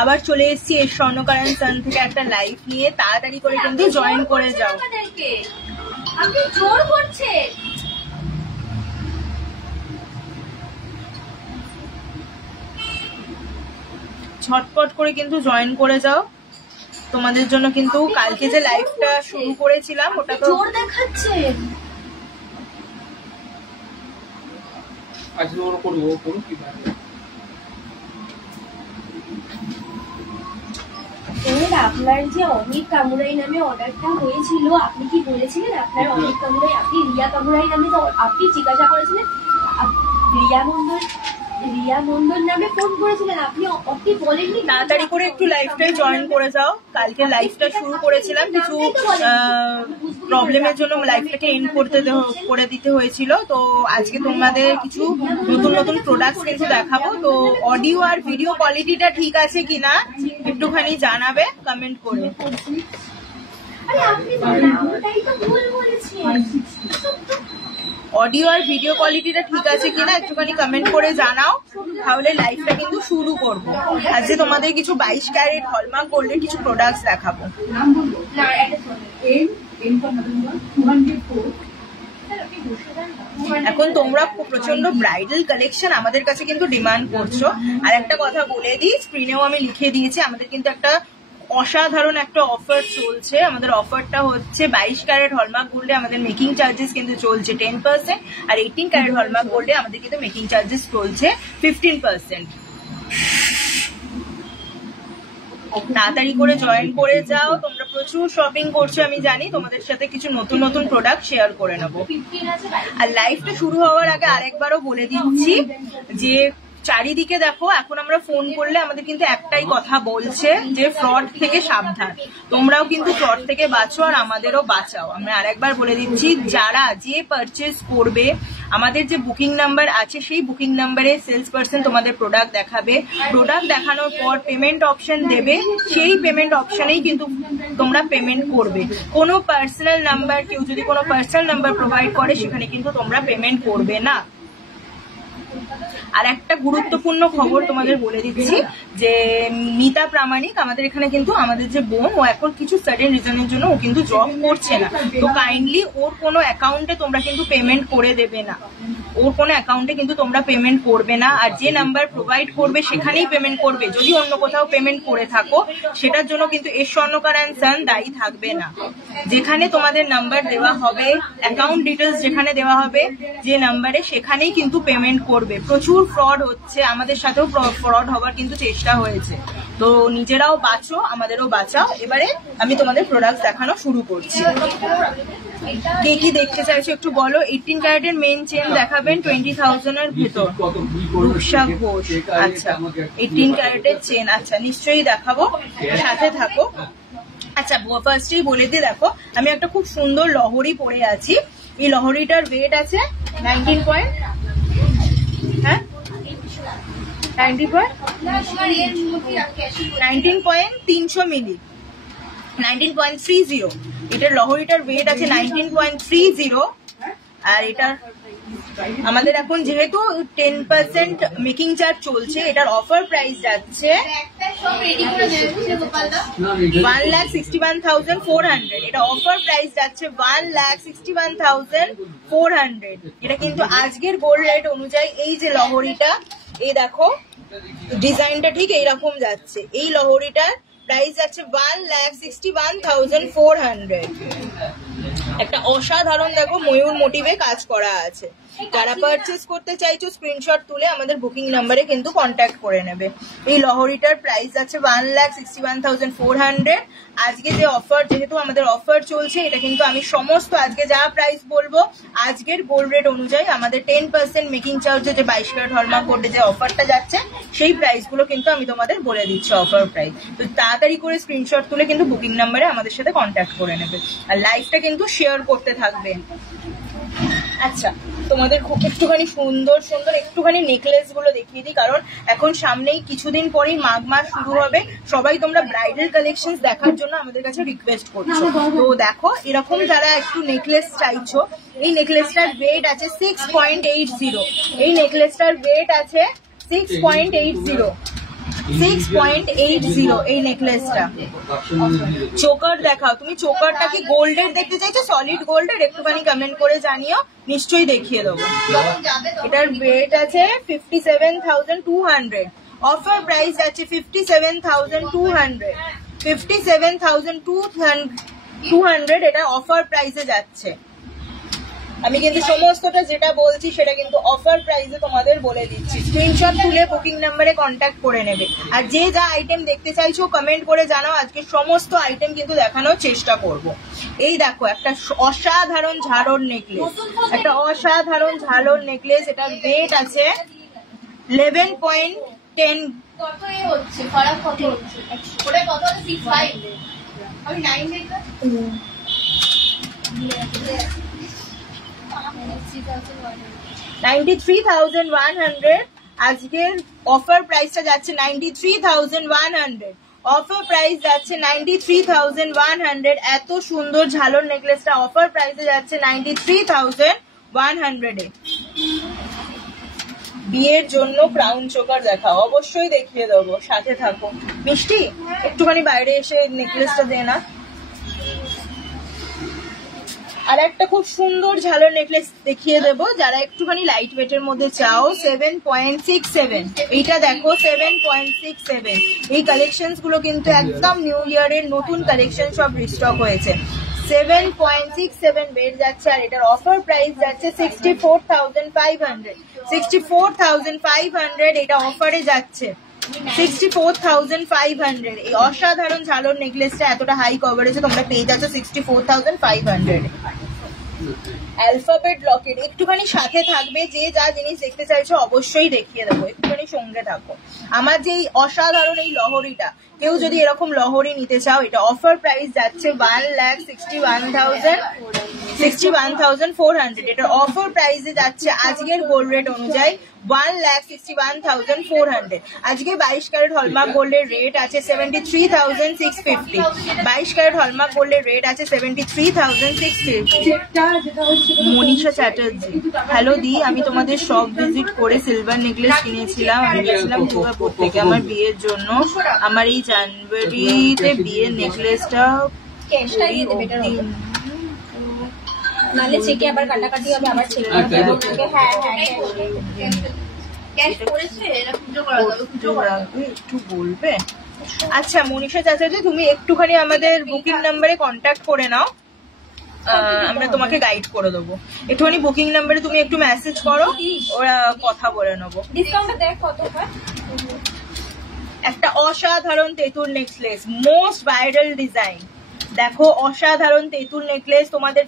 আবার চলে এসেছি এই স্বর্ণকারায়ণ সান থেকে একটা লাইভ নিয়ে, তাড়াতাড়ি করে কিন্তু জয়েন করে যাও। আপনি জোর করছেন। ঝটপট করে কিন্তু জয়েন করে যাও, তোমাদের জন্য কিন্তু কালকে যে লাইভটা শুরু করেছিলাম ওটা তো জোর দেখাচ্ছেন। আজকে ওর করব ও করব কি ভাই। আপনার যে অমিত কামুরাই নামে অর্ডারটা হয়েছিল, আপনি কি বলেছিলেন আপনার অমিত কামুরাই, আপনি রিয়া কামুরাই নামে আপনি জিজ্ঞাসা করেছিলেন, রিয়া মন্ডল নামে ফোন করেছিলেন, আপনি বলেননি? তাড়াতাড়ি করে একটু লাইভটাই জয়েন করে যাও। কালকে লাইভটা শুরু করেছিলাম, কিছু প্রবলেমের জন্য লাইভটাকে এন্ড করে দিতে হয়েছিল। তো আজকে তোমাদের কিছু নতুন নতুন প্রোডাক্টস কিন্তু দেখাবো। তো অডিও আর ভিডিও কোয়ালিটিটা ঠিক আছে কিনা একটুখানি জানাবে কমেন্ট করে। অডিও আর ভিডিও কোয়ালিটিটা ঠিক আছে কিনা একটুখানি কমেন্ট করে জানাও, তাহলে লাইভটা কিন্তু শুরু করবো। আজকে তোমাদের কিছু 22 ক্যারেট হলমার্ক গোল্ডের কিছু প্রোডাক্টস দেখাবো। এখন তোমরা প্রচন্ড ব্রাইডাল কালেকশন আমাদের কাছে কিন্তু ডিমান্ড করছো। আর একটা কথা বলে দিই, স্ক্রিনেও আমি লিখে দিয়েছি, আমাদের কিন্তু একটা অসাধারণ একটা অফার চলছে। আমাদের অফারটা হচ্ছে 22 ক্যারেট হলমার্ক গোল্ডে আমাদের মেকিং চার্জেস কিন্তু চলছে 10%, আর 18 ক্যারেট হলমার্ক গোল্ডে আমাদের কিন্তু মেকিং চার্জেস চলছে 15%। তাড়াতাড়ি করে জয়েন করে যাও, তোমরা প্রচুর শপিং করছো আমি জানি, তোমাদের সাথে কিছু নতুন নতুন প্রোডাক্ট শেয়ার করে নেবো। আর লাইভটা শুরু হওয়ার আগে আরেকবারও বলে দিচ্ছি যে চারিদিকে দেখো, এখন আমরা ফোন করলে আমাদের কিন্তু একটাই কথা বলছে যে ফ্রড থেকে সাবধান। তোমরাও কিন্তু ফ্রড থেকে বাঁচো আর আমাদেরও বাঁচাও। আমরা আরেকবার বলে দিচ্ছি, যারা যে পারচেজ করবে, আমাদের যে বুকিং নাম্বার আছে সেই বুকিং নাম্বারে সেলস পার্সন তোমাদের প্রোডাক্ট দেখাবে। প্রোডাক্ট দেখানোর পর পেমেন্ট অপশন দেবে, সেই পেমেন্ট অপশনেই কিন্তু তোমরা পেমেন্ট করবে। কোনো পার্সোনাল নাম্বার, কেউ যদি কোনো পার্সোনাল নাম্বার প্রোভাইড করে সেখানে কিন্তু তোমরা পেমেন্ট করবে না। আর একটা গুরুত্বপূর্ণ খবর তোমাদের বলে দিচ্ছি যে মিতা প্রামাণিক আমাদের এখানে কিন্তু, আমাদের যে বোন, ও এখন কিছু সার্টেন রিজনের জন্য ও কিন্তু জব করছে না। তো কাইন্ডলি ওর কোনো অ্যাকাউন্টে তোমরা কিন্তু পেমেন্ট করে দেবে না, ওর কোনো অ্যাকাউন্টে কিন্তু তোমরা পেমেন্ট করবে না। আর যে নাম্বার প্রোভাইড করবে সেখানেই পেমেন্ট করবে। যদি অন্য কোথাও পেমেন্ট করে থাকো সেটার জন্য কিন্তু এস স্বর্ণকারায়ণ সান দায়ী থাকবে না। যেখানে তোমাদের নাম্বার দেওয়া হবে, অ্যাকাউন্ট ডিটেলস যেখানে দেওয়া হবে যে নাম্বারে, সেখানেই কিন্তু পেমেন্ট করবে। প্রচুর ফ্রড হচ্ছে, আমাদের সাথেও ফ্রড হবার কিন্তু চেষ্টা হয়েছে। তো নিজেরাও বাঁচো, আমাদেরও বাঁচাও। এবারে আমি তোমাদের প্রোডাক্ট দেখানো শুরু করছি। কে কি দেখতে চাইছো একটু বলো। 18 ক্যারেটের মেন চেন দেখাবেন 20,000 এর ভেতর, রূপসা ঘোষ। আচ্ছা 18 ক্যারেটের চেন, আচ্ছা নিশ্চয়ই দেখাবো, সাথে থাকো। আচ্ছা ফার্স্টেই বলে দিয়ে দেখো, আমি একটা খুব সুন্দর লহরি পরে আছি। এই লহরিটার ওয়েট আছে 19 পয়েন্ট, হ্যাঁ 19.300 মিলি, 19.30। এটার লহরিটার ওয়েট আছে 19.30। আর এটা আমাদের এখন যেহেতু 10% মেকিং চার্জ চলছে, এটার অফার প্রাইস যাচ্ছে 1,61,400। এটা অফার প্রাইস যাচ্ছে 1,61,400। এটা কিন্তু আজকের গোল্ড রেট অনুযায়ী এই যে লহরিটা, এই দেখো ডিজাইনটা ঠিক এইরকম যাচ্ছে। এই লহরিটার প্রাইস যাচ্ছে 1,61,400। একটা অসাধারণ দেখো ময়ূর মোটিভে কাজ করা আছে। যারা পারচেস করতে চাইছো স্ক্রিনশট তুলে আমাদের বুকিং নাম্বারে কিন্তু কন্ট্যাক্ট করে নেবে। এই লহরিটার প্রাইস আছে 1,61,400। আজকে যে অফার, যেহেতু আমাদের অফার চলছে, এটা কিন্তু আমি সমস্ত আজকে যা প্রাইস বলবো আজকের গোল্ড রেট অনুযায়ী আমাদের 10% মেকিং চার্জে যে 22 ক্যারেট হলমার্ক গোল্ডে যে অফারটা যাচ্ছে সেই প্রাইসগুলো কিন্তু আমি তোমাদের বলে দিচ্ছি, অফার প্রাইস। তো তাড়াতাড়ি করে স্ক্রিনশট তুলে কিন্তু বুকিং নাম্বারে আমাদের সাথে কন্ট্যাক্ট করে নেবে। আর লাইভটা কিন্তু শেয়ার করতে থাকবে। আচ্ছা, তোমাদের খুব একটুখানি সুন্দর সুন্দর একটুখানি নেকলেস গুলো দেখিয়ে দিই, কারণ এখন সামনেই কিছুদিন পরেই মাঘ মাস শুরু হবে। সবাই তোমরা ব্রাইডাল কালেকশন দেখার জন্য আমাদের কাছে রিকোয়েস্ট করছো। তো দেখো, এরকম যারা একটু নেকলেস চাইছো, এই নেকলেসটার ওয়েট আছে 6.80। এই নেকলেসটার ওয়েট আছে 6.80। 6.80 এই নেকলেসটা। চোকার দেখাও, তুমি চোকারটা কি গোল্ডের দেখতে চাইছো, সলিড গোল্ডের? একটুখানি কমেন্ট করে জানিও, নিশ্চয়ই দেখিয়ে দেবো। এটার ওয়েট আছে 57,200। অফার প্রাইস আছে 57,200। 57,200 এটা অফার প্রাইসে যাচ্ছে। আমি কিন্তু সমস্তটা যেটা বলছি সেটা কিন্তু অফার প্রাইসে তোমাদের বলে দিচ্ছি। স্ক্রিনশট তুলে বুকিং নাম্বারে কন্ট্যাক্ট করে নেবে। আর যে যা আইটেম দেখতে চাইছো কমেন্ট করে জানাও, আজকে সমস্ত আইটেম কিন্তু দেখানোর চেষ্টা করব। এই দেখো, একটা অসাধারণ ঝাড়র নেকলেস, একটা অসাধারণ ঝাড়র নেকলেস। এটার ওয়েট আছে 11.10। কত হচ্ছে ফারাক, কত হচ্ছে? ওটা কত আছে? 65। আমি 9 দেখলাম। 93,100। আজকের অফার প্রাইসটা যাচ্ছে 93,100। অফার প্রাইস যাচ্ছে 93,100। এত সুন্দর ঝালর নেকলেসটা অফার প্রাইসে যাচ্ছে 93,100 এ। বিয়ের জন্য ক্রাউন চোকার দেখাও, অবশ্যই দেখিয়ে দেবো, সাথে থাকো। মিষ্টি, একটুখানি বাইরে এসে নেকলেসটা দে না। আর একটা খুব সুন্দর ঝালর নেকলেস দেখিয়ে দেবো, যারা একটুখানি লাইট ওয়েটের মধ্যে চাও। 7.67। এইটা দেখো, 7.67। এই কালেকশনস গুলো কিন্তু একদম নিউ ইয়ারের নতুন কালেকশন, সব রিস্টক হয়েছে। 7.67 বেড যাচ্ছে। আর এটার অফার প্রাইস যাচ্ছে 64,500। 64,500 এটা অফারে যাচ্ছে। 64,500 এই অসাধারণ ঝালর নেকলেসটা এতটা হাই কভারেজে তোমরা পেয়ে যাচ্ছ 64,500। অ্যালফাবেট লকেট একটুখানি সাথে থাকবে, যে যা জিনিস দেখতে চাইছো অবশ্যই দেখিয়ে দেবো, একটুখানি সঙ্গে থাকো। আমার যে অসাধারণ এই লহরিটা, কেউ যদি এরকম লহরি নিতে চাও, এটা অফার প্রাইস যাচ্ছে 1,61,400। এটা অফার প্রাইসে যাচ্ছে আজকের গোল্ড রেট অনুযায়ী 1,61,400। আজকে 22 ক্যারেট হলমার্ক গোল্ডের রেট আছে 73,650। 22 ক্যারেট হলমার্ক গোল্ডের রেট আছে 73,650। মনীষা চ্যাটার্জি, হ্যালো দি, আমি তোমাদের শপ ভিজিট করে সিলভার নেকলেস কিনেছিলাম। আমি গেছিলাম দুর্গাপুর থেকে আমার বিয়ের জন্য। আমার এই জানুয়ারিতে বিয়ের নেকলেসটা নালে চেকে আবার কাটাকাটি হবে, আবার চেক করতে হবে। হ্যাঁ একটু বলবে? আচ্ছা মনীষা চাচাজি, তুমি একটুখানি আমাদের বুকিং নাম্বারে কন্ট্যাক্ট করে নাও, আমরা তোমাকে গাইড করে দেবো। একটুখানি বুকিং নাম্বারে তুমি একটু মেসেজ করো, ওরা কথা বলে নেবো। ডিসকাউন্টটা দেখ কত হয়। একটা অসাধারণ তেঁতুল নেকলেস, মোস্ট ভাইরাল ডিজাইন। দেখো, অসাধারণ তেঁতুল নেকলেস, তোমাদের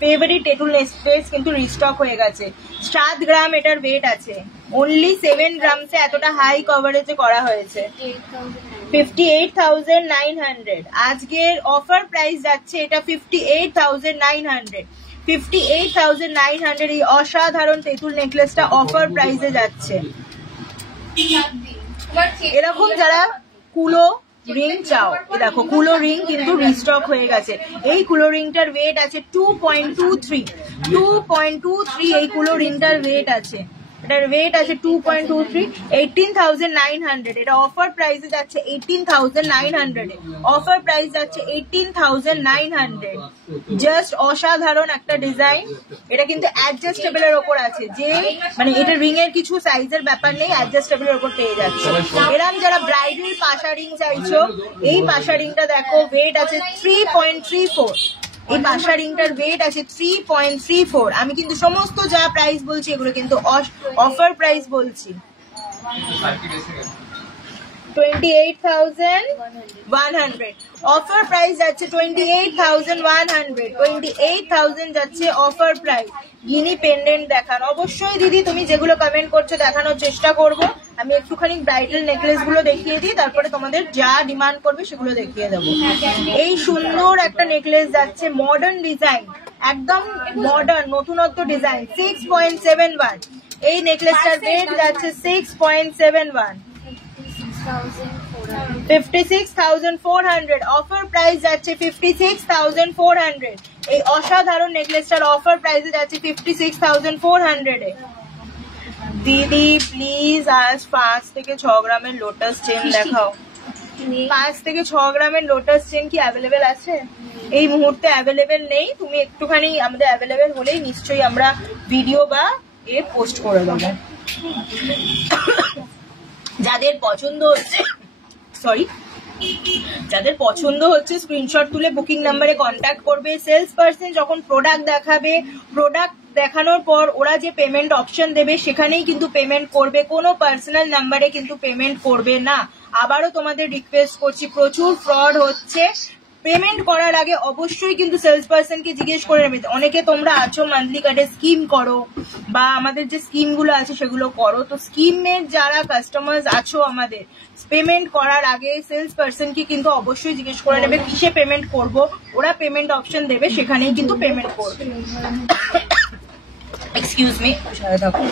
ফেভারিট তেঁতুল নেকলেস কিন্তু রিস্টক হয়ে গেছে। 7 গ্রাম এটার ওয়েট আছে, অনলি 7 গ্রামসে এতটা হাই কভারেজে করা হয়েছে। 58,900। আজকের অফার প্রাইস যাচ্ছে এটা 58,900। 58,900 এই অসাধারণ তেঁতুল নেকলেসটা অফার প্রাইসে যাচ্ছে। এরকম যারা কুলো রিং চাও, দেখো কুলো রিং কিন্তু রিস্টক হয়ে গেছে। এই কুলো রিংটার ওয়েট আছে 2.23। 2.23 এই কুলো রিংটার ওয়েট আছে। এটার ওয়েট আছে 2.23। 18,900। এটা অফার প্রাইসে যাচ্ছে 18,900। অফার প্রাইস যাচ্ছে 18,900। জাস্ট অসাধারণ একটা ডিজাইন। এটা কিন্তু অ্যাডজাস্টেবলের ওপর আছে, যে মানে এটা রিং এর কিছু সাইজের ব্যাপার নেই, অ্যাডজাস্টেবলের ওপর পেয়ে যাচ্ছে। এরকম যারা ব্রাইডাল পাশা রিং চাইছো, এই পাশা রিংটা দেখো, ওয়েট আছে 3.34। এই পাশা রিংটার ওয়েট আছে 3.34। আমি কিন্তু সমস্ত যা প্রাইস বলছি এগুলো কিন্তু অফার প্রাইস বলছি। 28,100 অফার প্রাইস যাচ্ছে 28,100 28,000 যাচ্ছে অফার প্রাইস। গিনি পেন্ডেন্ট দেখান অবশ্যই দিদি, তুমি যেগুলো কমেন্ট করছো দেখানোর চেষ্টা করব। আমি একটুখানি ব্রাইডাল নেকলেস গুলো দেখিয়ে দিই, তারপরে তোমাদের যা ডিমান্ড করবে সেগুলো দেখিয়ে দেবো। এই সুন্দর একটা নেকলেস যাচ্ছে, মডার্ন ডিজাইন, একদম মডার্ন নতুনত্ব ডিজাইন, 6.71। এই নেকলেসটার রেট যাচ্ছে 6.71, 56,400 অফার প্রাইস যাচ্ছে 56,400। এই অসাধারণ নেকলেসটার অফার প্রাইসে যাচ্ছে 56,400 এ। দিদি প্লিজ আজ 5 থেকে 6 গ্রামের লোটাস চেন দেখাও। 5 থেকে 6 গ্রামের লোটাস চেন কি অ্যাভেলেবেল আছে? এই মুহূর্তে অ্যাভেলেবেল নেই, তুমি একটুখানি আমাদের অ্যাভেলেবেল হলেই নিশ্চয়ই আমরা ভিডিও বা পোস্ট করে দেবো। যাদের পছন্দ হচ্ছে যাদের পছন্দ হচ্ছে স্ক্রিনশট তুলে বুকিং নাম্বারে কন্ট্যাক্ট করবে। সেলস পার্সন যখন প্রোডাক্ট দেখাবে, প্রোডাক্ট দেখানোর পর ওরা যে পেমেন্ট অপশন দেবে সেখানেই কিন্তু পেমেন্ট করবে, কোনো পার্সোনাল নাম্বারে কিন্তু পেমেন্ট করবে না। আবারও তোমাদের রিকোয়েস্ট করছি, প্রচুর ফ্রড হচ্ছে। পেমেন্ট করার আগে অবশ্যই কিন্তু সেলস পার্সনকে জিজ্ঞেস করে নেবে। অনেকে তোমরা আছো মান্থলি কার্ডে স্কিম করো বা আমাদের যে স্কিম গুলো আছে সেগুলো করো, তো স্কিমের যারা কাস্টমার্স আছো আমাদের, পেমেন্ট করার আগে সেলস পার্সনকে কিন্তু অবশ্যই জিজ্ঞেস করে নেবে কিসে পেমেন্ট করব। ওরা পেমেন্ট অপশন দেবে, সেখানেই কিন্তু পেমেন্ট করবে। এক্সকিউজ মি, সাথে থাকো।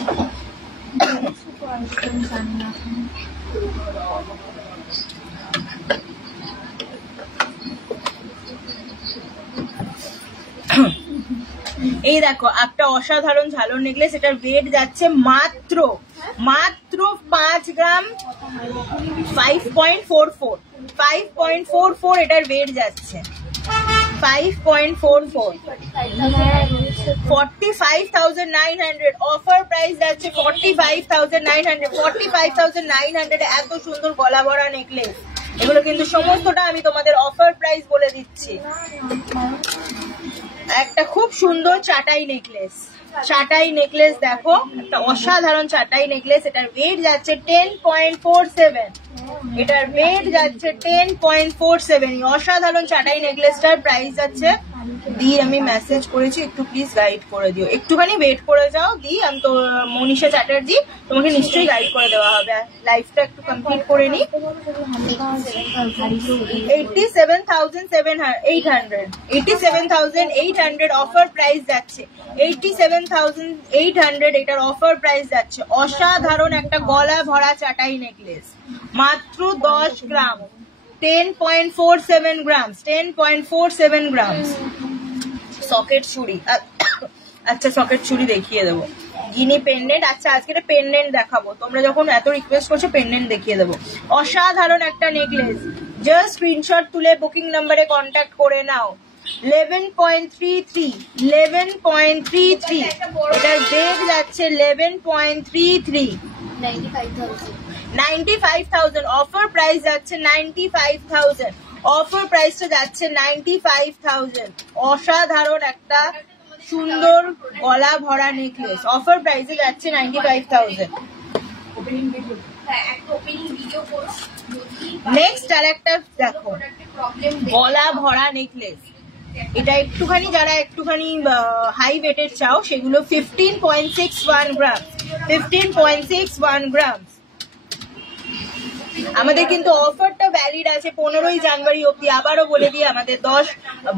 এই দেখো একটা অসাধারণ ঝালর নেকলেস, এটার ওয়েট যাচ্ছে মাত্র 5 গ্রাম 5.44 এটার ওয়েট যাচ্ছে 5.44, 45,900 অফার প্রাইস যাচ্ছে 45,900। 45,900 এত সুন্দর গলা ভরা নেকলেস, এগুলো কিন্তু সমস্তটা আমি তোমাদের অফার প্রাইস বলে দিচ্ছি। একটা খুব সুন্দর চাটাই নেকলেস দেখো, একটা অসাধারণ চাটাই নেকলেস, এটার ওয়েট যাচ্ছে 10.47, এটার ওয়েট যাচ্ছে 10.47। এই অসাধারণ চাটাই নেকলেসটার প্রাইস যাচ্ছে, দি আমি মেসেজ করেছি, একটু প্লিজ গাইড করে দিও, একটুখানি ওয়েট করে যাও দি। আমি তো মনীষা চ্যাটার্জি, তোমাকে নিশ্চয়ই গাইড করে দেওয়া হবে। লাইফটা একটু কমপ্লিট করে নি। 87,800 অফার প্রাইস যাচ্ছে, 87,800 এটার অফার প্রাইস যাচ্ছে। অসাধারণ একটা গলা ভরা চাটাই নেকলেস, মাত্র 10 গ্রাম, 10.47 গ্রামস, 10.47 গ্রামস। সকেট চুড়ি, আচ্ছা সকেট চুড়ি দেখিয়ে দেবো। গিনি পেন্ডেন্ট, আচ্ছা আজকে একটা পেন্ডেন্ট দেখাবো, তোমরা যখন এত রিকোয়েস্ট করছো পেন্ডেন্ট দেখিয়ে দেবো। অসাধারণ একটা নেকলেস, জাস্ট স্ক্রিনশট তুলে বুকিং নাম্বারে কন্ট্যাক্ট করে নাও। 11.33 এটার ডেট যাচ্ছে 11.33, 95,000 অফার প্রাইস যাচ্ছে 95,000, অফার প্রাইসটা যাচ্ছে 95,000। অসাধারণ একটা সুন্দর গলা ভরা নেকলেস, অফার প্রাইসে যাচ্ছে 95,000। নেক্সট আর একটা দেখো, গলা ভরা নেকলেস, এটা একটুখানি যারা একটুখানি হাই ওয়েটের চাও সেগুলো 15.61 গ্রাম, 15.61 গ্রাম। আমাদের কিন্তু অফারটা ভ্যালিড আছে 15ই জানুয়ারি অব্দি। আবারও বলে দিই, আমাদের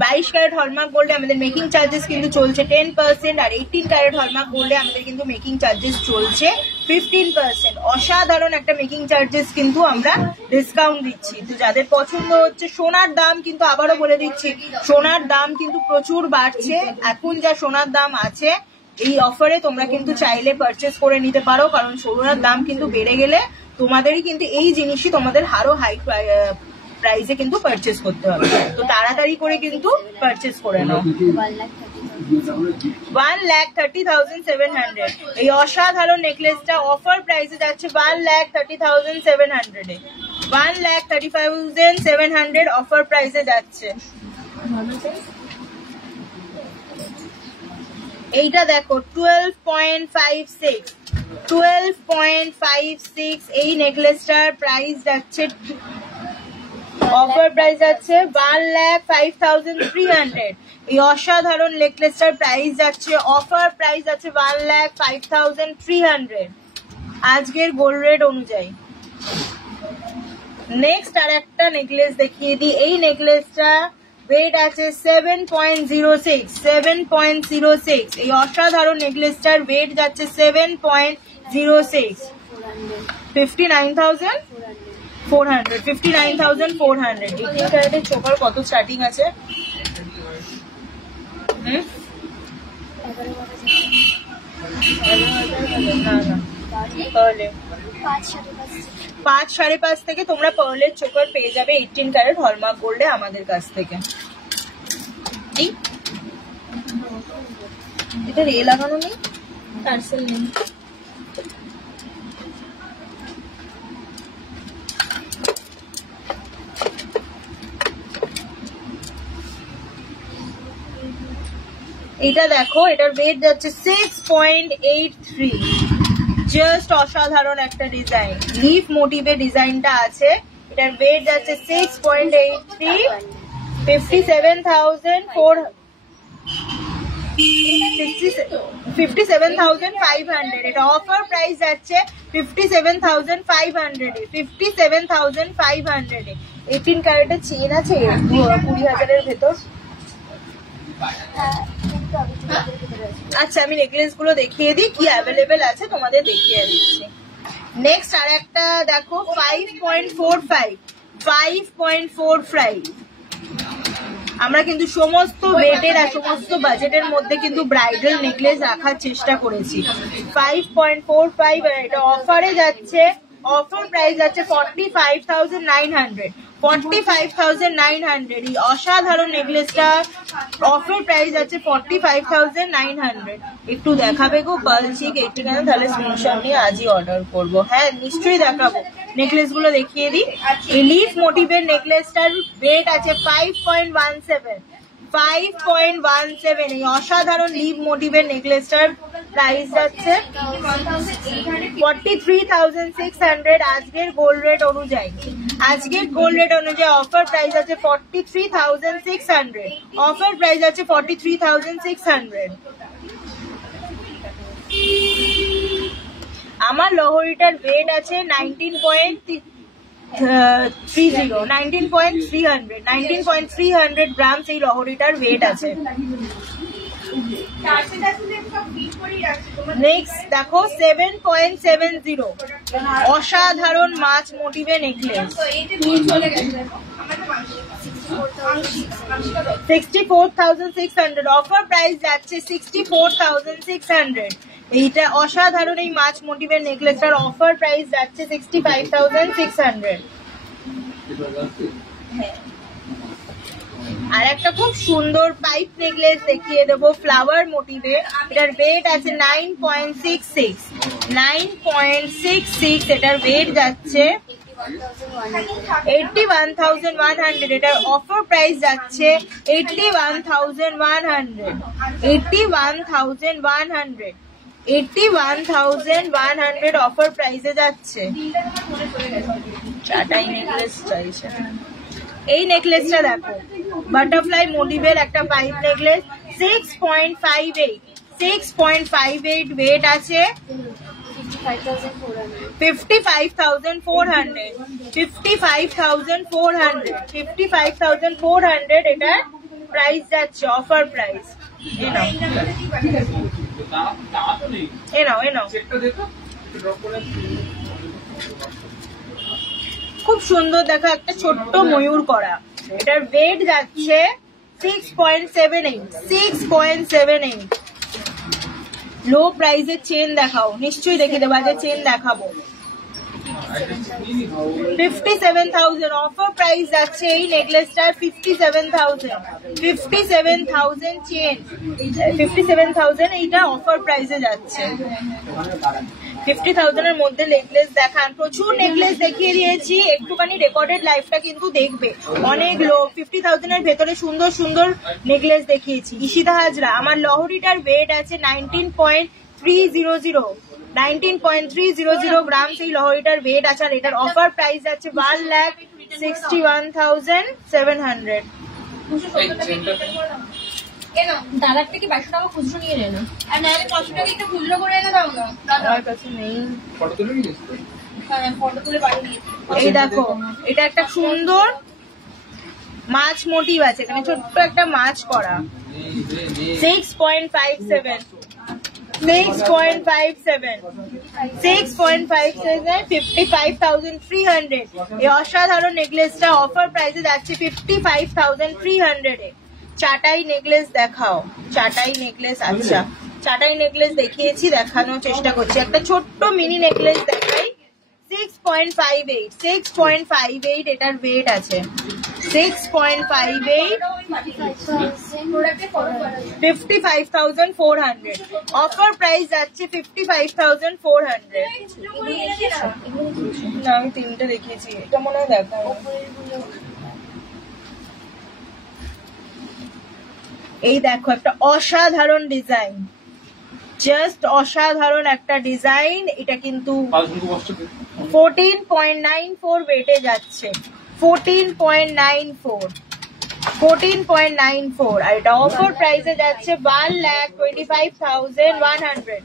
22 ক্যারেট হলমার্ক গোল্ডে আমাদের মেকিং চার্জেস কিন্তু চলছে 10%, আর 18 ক্যারেট হলমার্ক গোল্ডে আমাদের কিন্তু মেকিং চার্জেস চলছে 15%। অসাধারণ একটা মেকিং চার্জেস কিন্তু আমরা ডিসকাউন্ট দিচ্ছি। তো যাদের পছন্দ হচ্ছে, সোনার দাম কিন্তু আবারও বলে দিচ্ছি, সোনার দাম কিন্তু প্রচুর বাড়ছে। এখন যা সোনার দাম আছে এই অফারে তোমরা কিন্তু চাইলে পারচেস করে নিতে পারো, কারণ সোনার দাম কিন্তু বেড়ে গেলে তোমাদেরই কিন্তু এই জিনিসই তোমাদের আরো হাই প্রাইসে কিন্তু পারচেস করতে হবে। তো তাড়াতাড়ি করে কিন্তু পারচেস করে নাও। 1,30,700 এই অসাধারণ নেকলেসটা অফার প্রাইসে যাচ্ছে 1,30,700 এ, 1,35,700 অফার প্রাইসে যাচ্ছে। এইটা দেখো 12.56 এই নেকলেসটার প্রাইস যাচ্ছে, অফার প্রাইস যাচ্ছে 1,05,300। এই অসাধারণ নেকলেসটার প্রাইস যাচ্ছে, অফার প্রাইস যাচ্ছে 1,05,300 আজকের গোল্ড রেট অনুযায়ী। নেক্সট আর একটা নেকলেস দেখিয়ে দিই। এই নেকলেসটা ওয়েট আছে 7.06। এই অসাধারণ নেকলেসটার ওয়েট যাচ্ছে 7.06। 59,400। 18 ক্যারেটের চোকার কত স্টার্টিং আছে? তাহলে 5-5.5 থেকে তোমরা পার্লের চোকার পেয়ে যাবে 18 ক্যারেট হলমার্ক গোল্ডে আমাদের কাছ থেকে। এটা রে লাগানো নেই, পার্সেল নেই। এটা দেখো, এটার ওয়েট যাচ্ছে 6.83। জাস্ট অসাধারণ একটা ডিজাইন, লিফ মোটিভে ডিজাইনটা আছে। এটার ওয়েট যাচ্ছে 6.83। 57,500। এটা অফার প্রাইস যাচ্ছে 57,500 এ। 57,500 এ 18 ক্যারেটের চেন আছে 20,000-এর ভেতর। আচ্ছা, আমি নেকলেস গুলো দেখিয়ে দিই কি অ্যাভেলেবেল আছে, তোমাদের দেখিয়ে দিচ্ছি। নেক্সট আর একটা দেখো 5.45। আমরা কিন্তু সমস্ত ওয়েটের আর সমস্ত বাজেটের মধ্যে কিন্তু ব্রাইডাল নেকলেস রাখার চেষ্টা করেছি। 5.45 এটা অফারে যাচ্ছে, অফার প্রাইস যাচ্ছে 45,900। 45,900 এই অসাধারণ নেকলেসটা অফার প্রাইস আছে 45,900। একটু দেখাবে গো পালচিক একটু কেন, তাহলে স্ক্রিনশট নিয়ে আজই অর্ডার করবো। হ্যাঁ নিশ্চয়ই দেখাবো। নেকলেস গুলো দেখিয়ে দিই। এই লিফ মোটিভের নেকলেসটার ওয়েট আছে 5.17। এই অসাধারণ লিভ মোটিভের নেকলেসটার প্রাইস যাচ্ছে 43,600 আজকের গোল্ড রেট অনুযায়ী। আজকের গোল্ড রেট অনুযায়ী অফার প্রাইস আছে 43,600। অফার প্রাইস আছে 43,600। আমার লহরিটার ওয়েট আছে 19.300 গ্রামস এই লহরিটার ওয়েট আছে। নেক্সট দেখো 7.70 অসাধারণ মাছ মোটিভে নেকলেস। 64,600 অফার প্রাইস যাচ্ছে 64,600। এইটা অসাধারণ এই মাছ মোটিভের নেকলেসটার অফার প্রাইস যাচ্ছে 65,600। আর একটা খুব সুন্দর পাইপ নেকলেস দেখিয়ে দেবো ফ্লাওয়ার মোটিভে। এটার ওয়েট আছে 9.66। এটার ওয়েট যাচ্ছে 81,100। এটার অফার প্রাইস যাচ্ছে 81,100। 81,100 অফার প্রাইসে যাচ্ছে। চাটাই নেকলেস চাইছে। এই নেকলেসটা দেখো বাটারফ্লাই মোটিভের একটা পাইপ নেকলেস 6.58 ওয়েট আছে 55,400। 55,400 এটার প্রাইস যাচ্ছে, অফার প্রাইস। এ নাও খুব সুন্দর দেখো একটা ছোট্ট ময়ূর করা। এটার ওয়েট যাচ্ছে 6.78। লো প্রাইসের চেন দেখাও, নিশ্চয়ই দেখে দেবো। আগে চেন দেখাবো। 57,000 অফার প্রাইস যাচ্ছে এই নেকলেসটার 57,000 57,000 চেন 57,000 এইটা অফার প্রাইসে যাচ্ছে 50,000 এর মধ্যে নেকলেস দেখান প্রচুর নেকলেস দেখিয়ে দিয়েছি একটুখানি রেকর্ডেড লাইফটা কিন্তু দেখবে অনেক লোক 50,000 এর ভেতরে সুন্দর সুন্দর নেকলেস দেখিয়েছি ঈশিতা হাজরা আমার লহরিটার ওয়েট আছে 19.300 গ্রাম সেই লহরিটার ওয়েট আছে আর এটার অফার প্রাইস আছে 1,61,700 দাদার থেকে 500 টাকা খুচরো নিয়ে নেন আর নাহলে 500 টাকা একটু খুচরো করে এনে দাও না আমার কাছে নেই ফটো তুলে নিয়ে হ্যাঁ ফটো তুলে বাড়ি নিয়ে এই দেখো এটা একটা সুন্দর মাছ মোটিভ আছে এখানে ছোট্ট একটা মাছ করা 6.57 55,300 এই অসাধারণ নেকলেসটা অফার প্রাইসে যাচ্ছে 55,300 এ চাটাই নেকলেস দেখাও চাটাই নেকলেস আচ্ছা চাটাই নেকলেস দেখিয়েছি দেখানোর চেষ্টা করছি একটা ছোট্ট মিনি নেকলেস দেখাই 6.58 এটার ওয়েট আছে 6.58 55,400 অফার প্রাইস যাচ্ছে 55,400 না আমি তিনটে দেখিয়েছি এটা মনে হয় দেখাবো এই দেখো একটা অসাধারণ ডিজাইন জাস্ট অসাধারণ একটা ডিজাইন এটা কিন্তু 14.94 ওয়েটে যাচ্ছে 14.94 আর এটা অফার প্রাইসে যাচ্ছে 1,25,100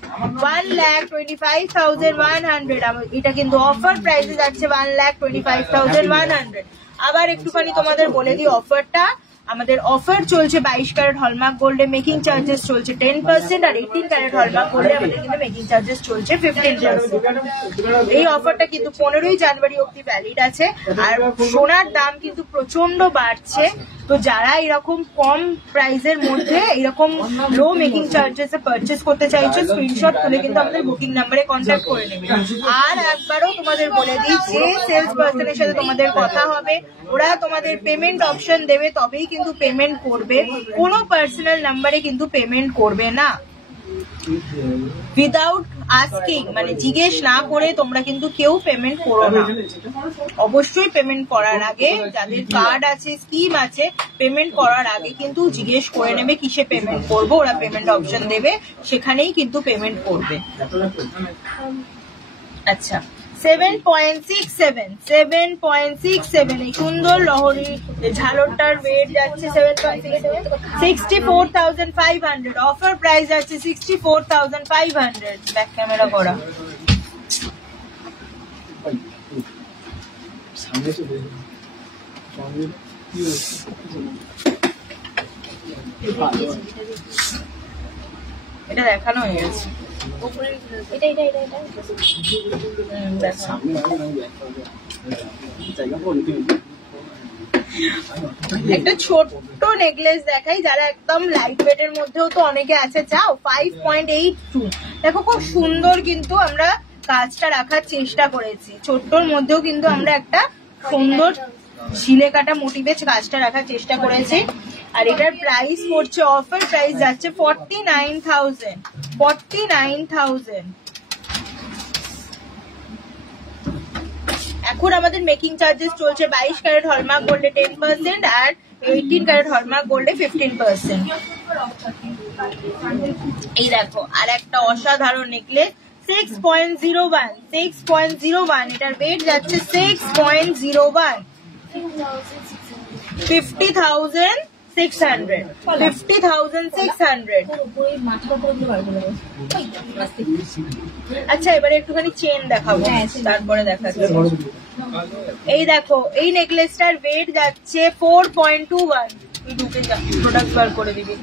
1,25,100 এটা কিন্তু অফার প্রাইসে যাচ্ছে 1,25,100 আবার একটুখানি তোমাদের বলে দিই অফারটা আমাদের অফার চলছে 22 ক্যারেট হলমার্ক গোল্ডে মেকিং চার্জেস চলছে 10% আর 18 ক্যারেট হলমার্ক গোল্ডে আমাদের কিন্তু মেকিং চার্জেস চলছে 15%। এই অফারটা কিন্তু 15ই জানুয়ারি অবধি ভ্যালিড আছে আর সোনার দাম কিন্তু প্রচন্ড বাড়ছে তো যারা এরকম কম প্রাইসের মধ্যে এরকম লো মেকিং চার্জেস এ পারচেজ করতে চাইছো স্ক্রিনশট তুলে কিন্তু আমাদের বুকিং নাম্বারে কন্ট্যাক্ট করে নেবে আর একবারও তোমাদের বলে দিই যে সেলস পার্সনের সাথে তোমাদের কথা হবে ওরা তোমাদের পেমেন্ট অপশন দেবে তবেই কিন্তু পেমেন্ট করবে কোনো পার্সোনাল নাম্বারে কিন্তু পেমেন্ট করবে না উইদাউট আস্কিং মানে জিজ্ঞেস না করে তোমরা কিন্তু কেউ পেমেন্ট করো না অবশ্যই পেমেন্ট করার আগে যাদের কার্ড আছে স্কিম আছে পেমেন্ট করার আগে কিন্তু জিজ্ঞেস করে নেবে কিসে পেমেন্ট করবো ওরা পেমেন্ট অপশন দেবে সেখানেই কিন্তু পেমেন্ট করবে আচ্ছা 7.67 এই সুন্দর লহরি ঝালরটার ওয়েট যাচ্ছে 64,500 অফার প্রাইস আছে 64,500 ব্যাক ক্যামেরা করা এটা দেখানো হয়ে গেছে একটা ছোট্ট নেকলেস দেখাই যারা একদম লাইট ওয়েট এর মধ্যেও তো অনেকে আছে চাও 5.82 দেখো খুব সুন্দর কিন্তু আমরা কাজটা রাখার চেষ্টা করেছি ছোট্টর মধ্যেও কিন্তু আমরা একটা সুন্দর ঝিলে কাটা মোটিভে কাজটা রাখার চেষ্টা করেছি আর এটার প্রাইস পড়ছে অফার প্রাইস যাচ্ছে 49,000 এখন আমাদের মেকিং চার্জেস চলছে 22 ক্যারেট হলমার্ক গোল্ডে 10% আর 18 ক্যারেট হলমার্ক গোল্ডে 15%। এই দেখো আর একটা অসাধারণ নেকলেস 6.01 এটার ওয়েট যাচ্ছে 6.01 50,600 আচ্ছা এবারে একটুখানি চেন দেখাবো তারপরে দেখাচ্ছি এই দেখো এই নেকলেসটার ওয়েট যাচ্ছে 4.21 তুই ঢুকে যা প্রোডাক্ট বার করে দিবি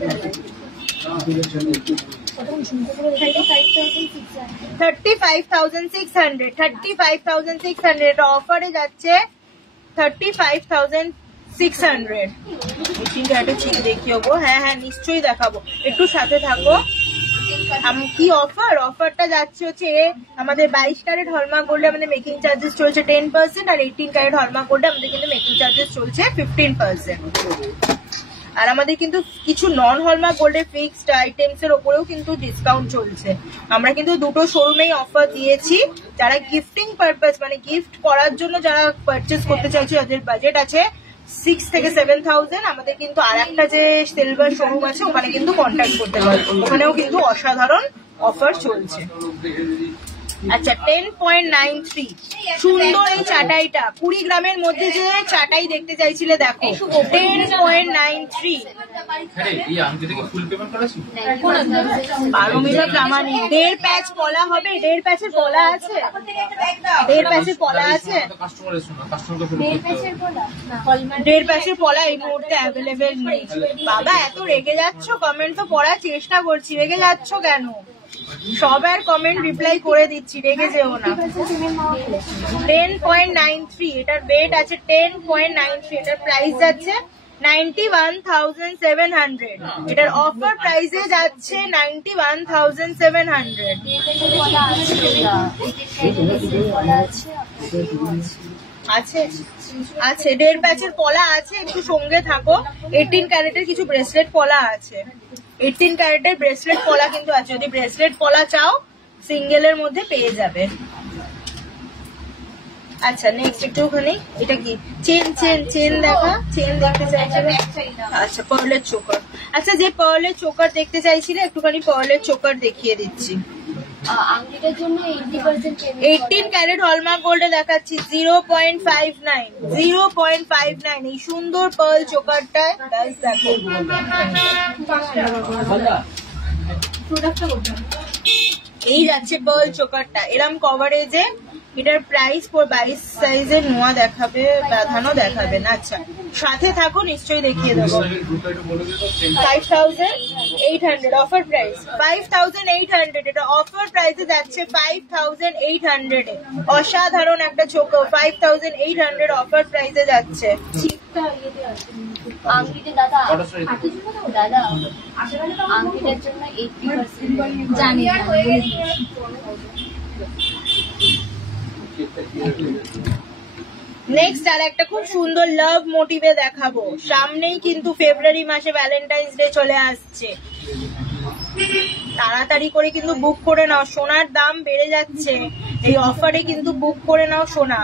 35,600 এটা অফারে যাচ্ছে 35,600 দেখিয়ে হ্যাঁ হ্যাঁ নিশ্চয়ই দেখাবো একটু সাথে থাকো কি অফার? অফারটা যাচ্ছে হচ্ছে আমাদের 22 ক্যারেট হলমার্ক গোল্ডে আমাদের মেকিং চার্জেস চলছে 10% আর 18 ক্যারেট হলমার্ক গোল্ডে আমাদের কিন্তু মেকিং চার্জেস চলছে 15%। আর আমাদের কিন্তু কিছু নন হলমার্ক গোল্ডের ফিক্সড আইটেমস এর উপরেও কিন্তু ডিসকাউন্ট চলছে। আমরা কিন্তু দুটো শোরুমেই অফার দিয়েছি। যারা গিফটিং পারপাস মানে গিফট করার জন্য যারা পারচেস করতে চাইছে, যাদের বাজেট আছে 6 থেকে 7,000, আমাদের কিন্তু আর একটা যে সিলভার শোরুম আছে ওখানে কিন্তু কন্ট্যাক্ট করতে পারবো, ওখানেও কিন্তু অসাধারণ অফার চলছে। আচ্ছা 10.93 সুন্দর এই চাটাইটা 20 গ্রামের মধ্যে যে চাটাই দেখতে চাইছিলে দেখো 10.93 12 মিটার জামানি 1.5 প্যাচ পলা হবে। 1.5 প্যাচের পলা আছে? 1.5 প্যাচের পলা আছে? 1.5 প্যাচের পলা এই মুহূর্তে অ্যাভেলেবেল নেই। বাবা এত রেগে যাচ্ছ? কমেন্ট তো পড়ার চেষ্টা করছি, রেগে যাচ্ছ কেন? সবার কমেন্ট রিপ্লাই করে দিচ্ছি, রেগে যেও না। 10.93 এটার ওয়েট আছে 10.93, এটার প্রাইস যাচ্ছে 91,700, এটার অফার প্রাইসে যাচ্ছে 91,700। আছে আছে 1.5 প্যাচের পলা আছে, একটু সঙ্গে থাকো। 18 ক্যারেটের কিছু ব্রেসলেট পলা আছে, 18 ক্যারেটের ব্রেসলেট পলা কিন্তু আছে। যদি ব্রেসলেট পলা চাও সিঙ্গেলের মধ্যে পেয়ে যাবে। আচ্ছা নেক্সট একটুখানি এটা কি চেন চেন চেন দেখা, চেন দেখতে চাইছিলে? আচ্ছা পার্লের চোকার। আচ্ছা যে পার্লের চোকার দেখতে চাইছিলে একটুখানি পার্লের চোকার দেখিয়ে দিচ্ছি। আংটিটার জন্য 80% 18 ক্যারেট হলমার্ক গোল্ডে দেখাচ্ছি 0.59 0.59 এই সুন্দর পার্ল চোকারটায় গাইস দেখো। এই যাচ্ছে পার্ল চোকারটা এরম কভারেজে। এটার প্রাইস 22 সাইজের নোয়া দেখাবে, বাঁধানো দেখাবে না। আচ্ছা সাথে থাকো নিশ্চয়ই দেখিয়ে দেবো। 5,800 অফার প্রাইস 5,800, এটা অফার প্রাইসে যাচ্ছে 5,800 এ। অসাধারণ একটা চোখো 5,800 অফার প্রাইসে যাচ্ছে। আংটিতে দাদা দাদা আংটিটার জন্য 80% জানি না। নেক্সট আর একটা খুব সুন্দর লাভ মোটিভে দেখাবো। সামনেই কিন্তু ফেব্রুয়ারি মাসে ভ্যালেন্টাইন্স ডে চলে আসছে, তাড়াতাড়ি করে কিন্তু বুক করে নাও, সোনার দাম বেড়ে যাচ্ছে। এই অফারে কিন্তু বুক করে নাও সোনা।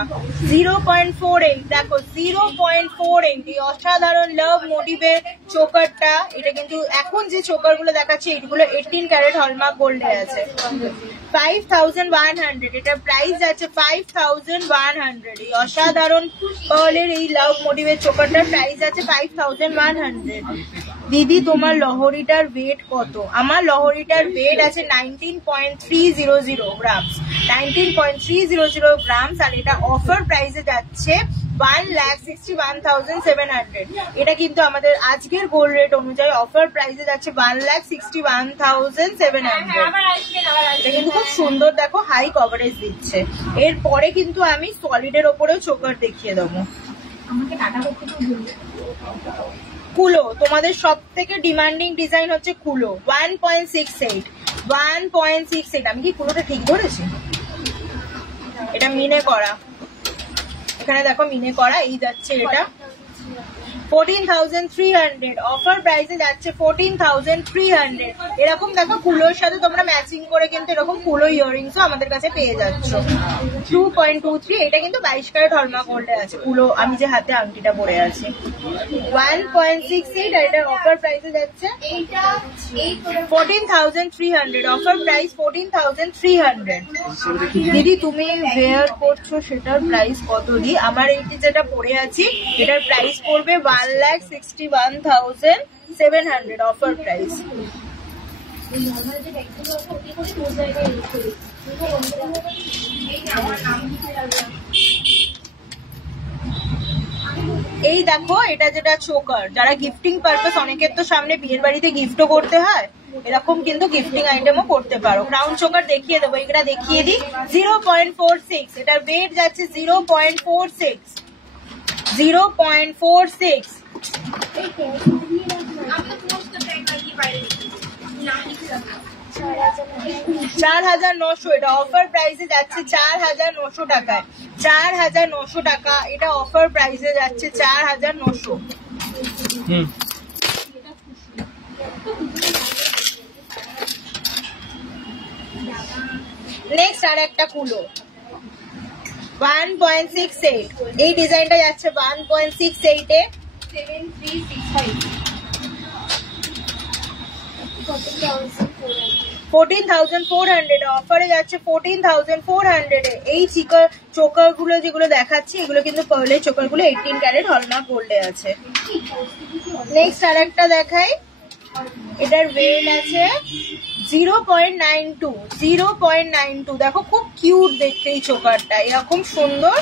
0.48 দেখো 0.48 এই অসাধারণ লাভ মোটিভের চোকারটা। এটা কিন্তু এখন যে চোকার গুলো দেখাচ্ছে এগুলো 18 ক্যারেট হলমার্ক গোল্ডে আছে। 5,100 এটা প্রাইস যাচ্ছে 5,100। এই অসাধারণ পার্লের এই লাভ মোটিভের চোকারটার প্রাইস আছে 5,100। দিদি তোমার লহরিটার ওয়েট কত? আমার লহরিটার ওয়েট আছে 19.300 গ্রামস, 19.300 গ্রামস। আর এটা অফার প্রাইসে যাচ্ছে 1,61,700। এটা কিন্তু আমাদের আজকের গোল্ড রেট অনুযায়ী অফার প্রাইসে যাচ্ছে 1,61,700। এটা কিন্তু খুব সুন্দর দেখো হাই কভারেজ দিচ্ছে। এরপরে কিন্তু আমি সলিডের ওপরেও চোকার দেখিয়ে দেবো। আমাকে টাটা করতে কুলো, তোমাদের সব থেকে ডিমান্ডিং ডিজাইন হচ্ছে কুলো 1.68। আমি কি কুলোটা ঠিক ধরেছি? এটা মিনে করা, এখানে দেখো মিনে করা। এই যাচ্ছে এটা 14,300, অফার প্রাইসে যাচ্ছে 14,300। এরকম দেখো কুলোর সাথে তোমরা ম্যাচিং করে কিন্তু এরকম কুলো ইয়াররিংসও আমাদের কাছে পেয়ে যাচ্ছ। 2.23 এটা কিন্তু 22 ক্যারেট হলমার্ক গোল্ডে আছে কুলো। আমি যে হাতে আংটিটা পরে আছি 1.68 আর এটা অফার প্রাইসে যাচ্ছে 14,300। Offer price 14,300। দিদি তুমি ওয়্যার করছো সেটার প্রাইস কত? দি আমার এইটি যেটা পরে আছি এটার প্রাইস পড়বে 1,61,700 অফার প্রাইস। এই দেখো এটা যেটা চোকার, যারা গিফটিং পারপাস, অনেকের তো সামনে বিয়ের বাড়িতে গিফটও করতে হয়, এরকম কিন্তু গিফটিং আইটেমও করতে পারো। ক্রাউন চোকার দেখিয়ে দেবো, এটা দেখিয়ে দিই 0.46, এটার ওয়েট যাচ্ছে 0.46। 0.46 এই 4,900, এটা অফার প্রাইসে যাচ্ছে 4,900 টাকায়। 4,900 টাকা, এটা অফার প্রাইসে যাচ্ছে 4,900। নেক্সট আর একটা কুলো 1.68, এই ডিজাইনটা যাচ্ছে 1.68 এ 14,400, অফারে যাচ্ছে 14,400 এ। এই চোকার গুলো যেগুলো দেখাচ্ছি এগুলো কিন্তু পার্লের চোকার গুলো 18 ক্যারেট হলমার্ক গোল্ডে আছে। নেক্সট আর একটা দেখাই, এটার ওয়েট আছে 0.92, দেখো খুব কিউট দেখতে এই চোকারটা, এরকম সুন্দর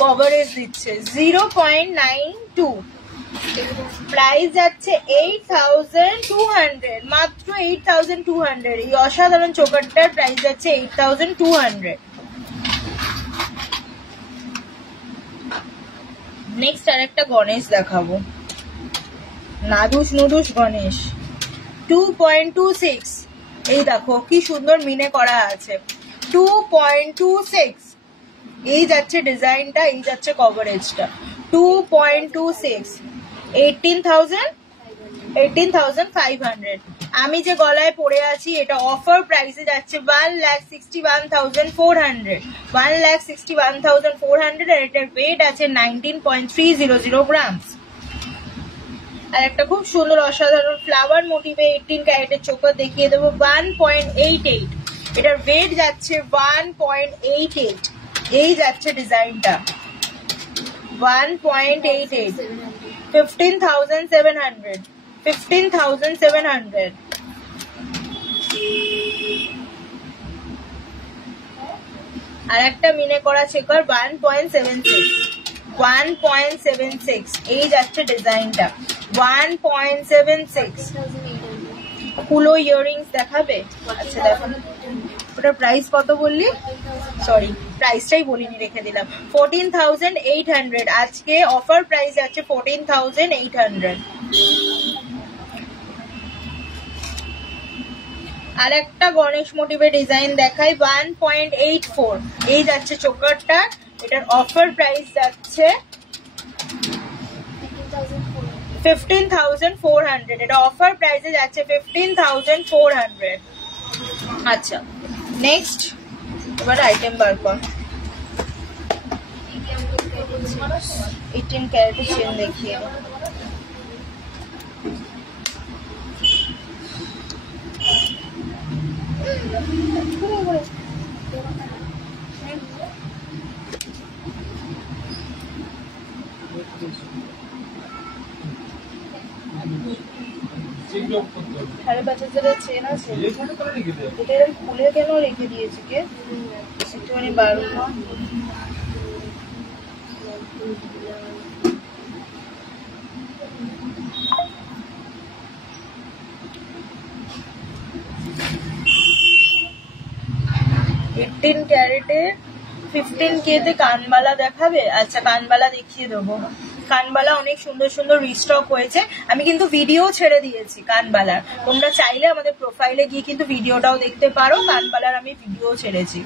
কভারেজ দিচ্ছে। 0.92, প্রাইস যাচ্ছে 8,200, মাত্র 8,200। এই অসাধারণ চোকারটার প্রাইস যাচ্ছে 8,200। নেক্সট আর একটা গণেশ দেখাবো, নাদুস নুদুস গণেশ 2.26, এই দেখো কি সুন্দর মিনে করা আছে। 2.26, এই যাচ্ছে ডিজাইনটা, এই যাচ্ছে কভারেজটা। 2.26, 18,500। আমি যে গলায় পরে আছি এটা অফার প্রাইসে যাচ্ছে 1,61,400, 1,61,400, আর এটার ওয়েট আছে 19.300 গ্রামস। আর একটা খুব সুন্দর অসাধারণ ফ্লাওয়ার মোটিভে 18 ক্যারেটের চোকার দেখিয়ে দেবো 1.88, এটার ওয়েট যাচ্ছে 1.88, এই যাচ্ছে ডিজাইনটা 1.88, 15,700, 15,700। আর একটা মিনে করা চেকার 1.76, 1.76, এই যাচ্ছে ডিজাইনটা 1.76। কুলো ইয়াররিংস দেখাবে? আচ্ছা দেখো, ওটার প্রাইস কত বললি? সরি, প্রাইসটাই বলিনি, রেখে দিলাম। 14,800, আজকে অফার প্রাইস আছে 14,800। আর একটা গণেশ মোটিভের ডিজাইন দেখাই 1.84, এই যাচ্ছে চোকারটা, এটার অফার প্রাইস যাচ্ছে 15,400, এটা অফার প্রাইসে যাচ্ছে 15,400। আচ্ছা নেক্সট এবার আইটেম বার কর। 18 ক্যারেটের চেন দেখিয়ে সাড়ে 5,000 চেন আছে, এটা খুলে কেন রেখে দিয়েছি কে? একটুখানি বারো না, ক্যারেটে 15K তে কানবালা দেখাবে? আচ্ছা কানবালা দেখিয়ে দেবো। কানবালা অনেক সুন্দর সুন্দর রিস্টক হয়েছে, আমি কিন্তু ভিডিও ছেড়ে দিয়েছি কানবালার, তোমরা চাইলে আমাদের প্রোফাইলে গিয়ে কিন্তু ভিডিওটাও দেখতে পারো, কানবালার আমি ভিডিও ছেড়েছি।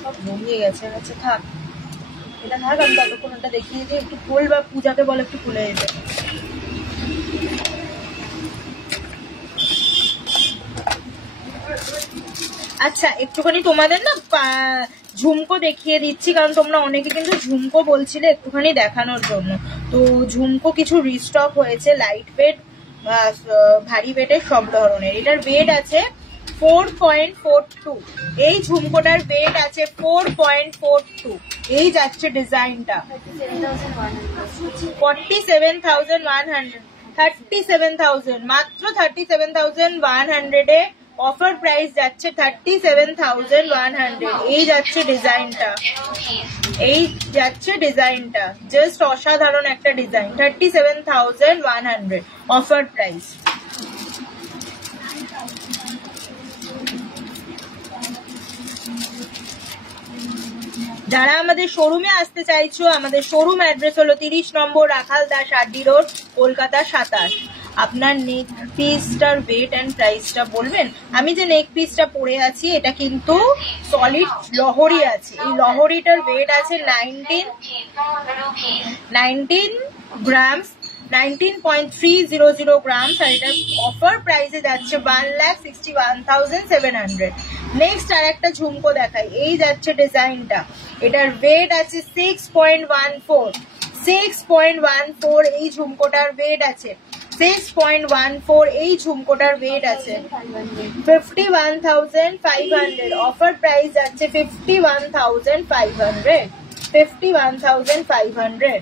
সব ভরিয়ে গেছে। আচ্ছা থাক, এটা থাক, আমি ততক্ষণ ওটা দেখিয়ে দিই। একটু খোল, বা পূজাকে বলে একটু খুলে যেতে। আচ্ছা একটুখানি তোমাদের না ঝুমকো দেখিয়ে দিচ্ছি, কারণ তোমরা অনেকে কিন্তু ঝুমকো বলছিলে একটুখানি দেখানোর জন্য। তো ঝুমকো কিছু রিস্টক হয়েছে, লাইট ওয়েট, ভারী ওয়েটের সব ধরনের। এটার ওয়েট আছে 4.42, এই ঝুমকোটার ওয়েট আছে 4.42, এই যাচ্ছে ডিজাইনটা 47,100, 37,000, মাত্র 37,100 এ অফার প্রাইস যাচ্ছে 37,100, এই যাচ্ছে ডিজাইনটা, এই যাচ্ছে ডিজাইনটা, জাস্ট অসাধারণ একটা ডিজাইন। 37,100 offer price. যারা আমাদের শোরুমে আসতে চাইছো, আমাদের শোরুম অ্যাড্রেস হলো 30 নম্বর রাখাল দাস আড্ডি রোড, কলকাতা 27। আপনার নেক পিসটার ওয়েট অ্যান্ড প্রাইসটা বলবেন? আমি যে নেক পিসটা পরে আছি এটা কিন্তু সলিড লহরি আছে। এই লহরিটার ওয়েট আছে 19 গ্রামস, 19.300 গ্রামস, আর এটা অফার প্রাইসে যাচ্ছে 1,61,700। নেক্সট আর একটা ঝুমকো দেখাই। এই যাচ্ছে ডিজাইনটা, এটার ওয়েট আছে 6.14 এই ঝুমকোটার ওয়েট আছে 6.14 এই ঝুমকোটার ওয়েট আছে 51,500। অফার প্রাইস যাচ্ছে 51,500।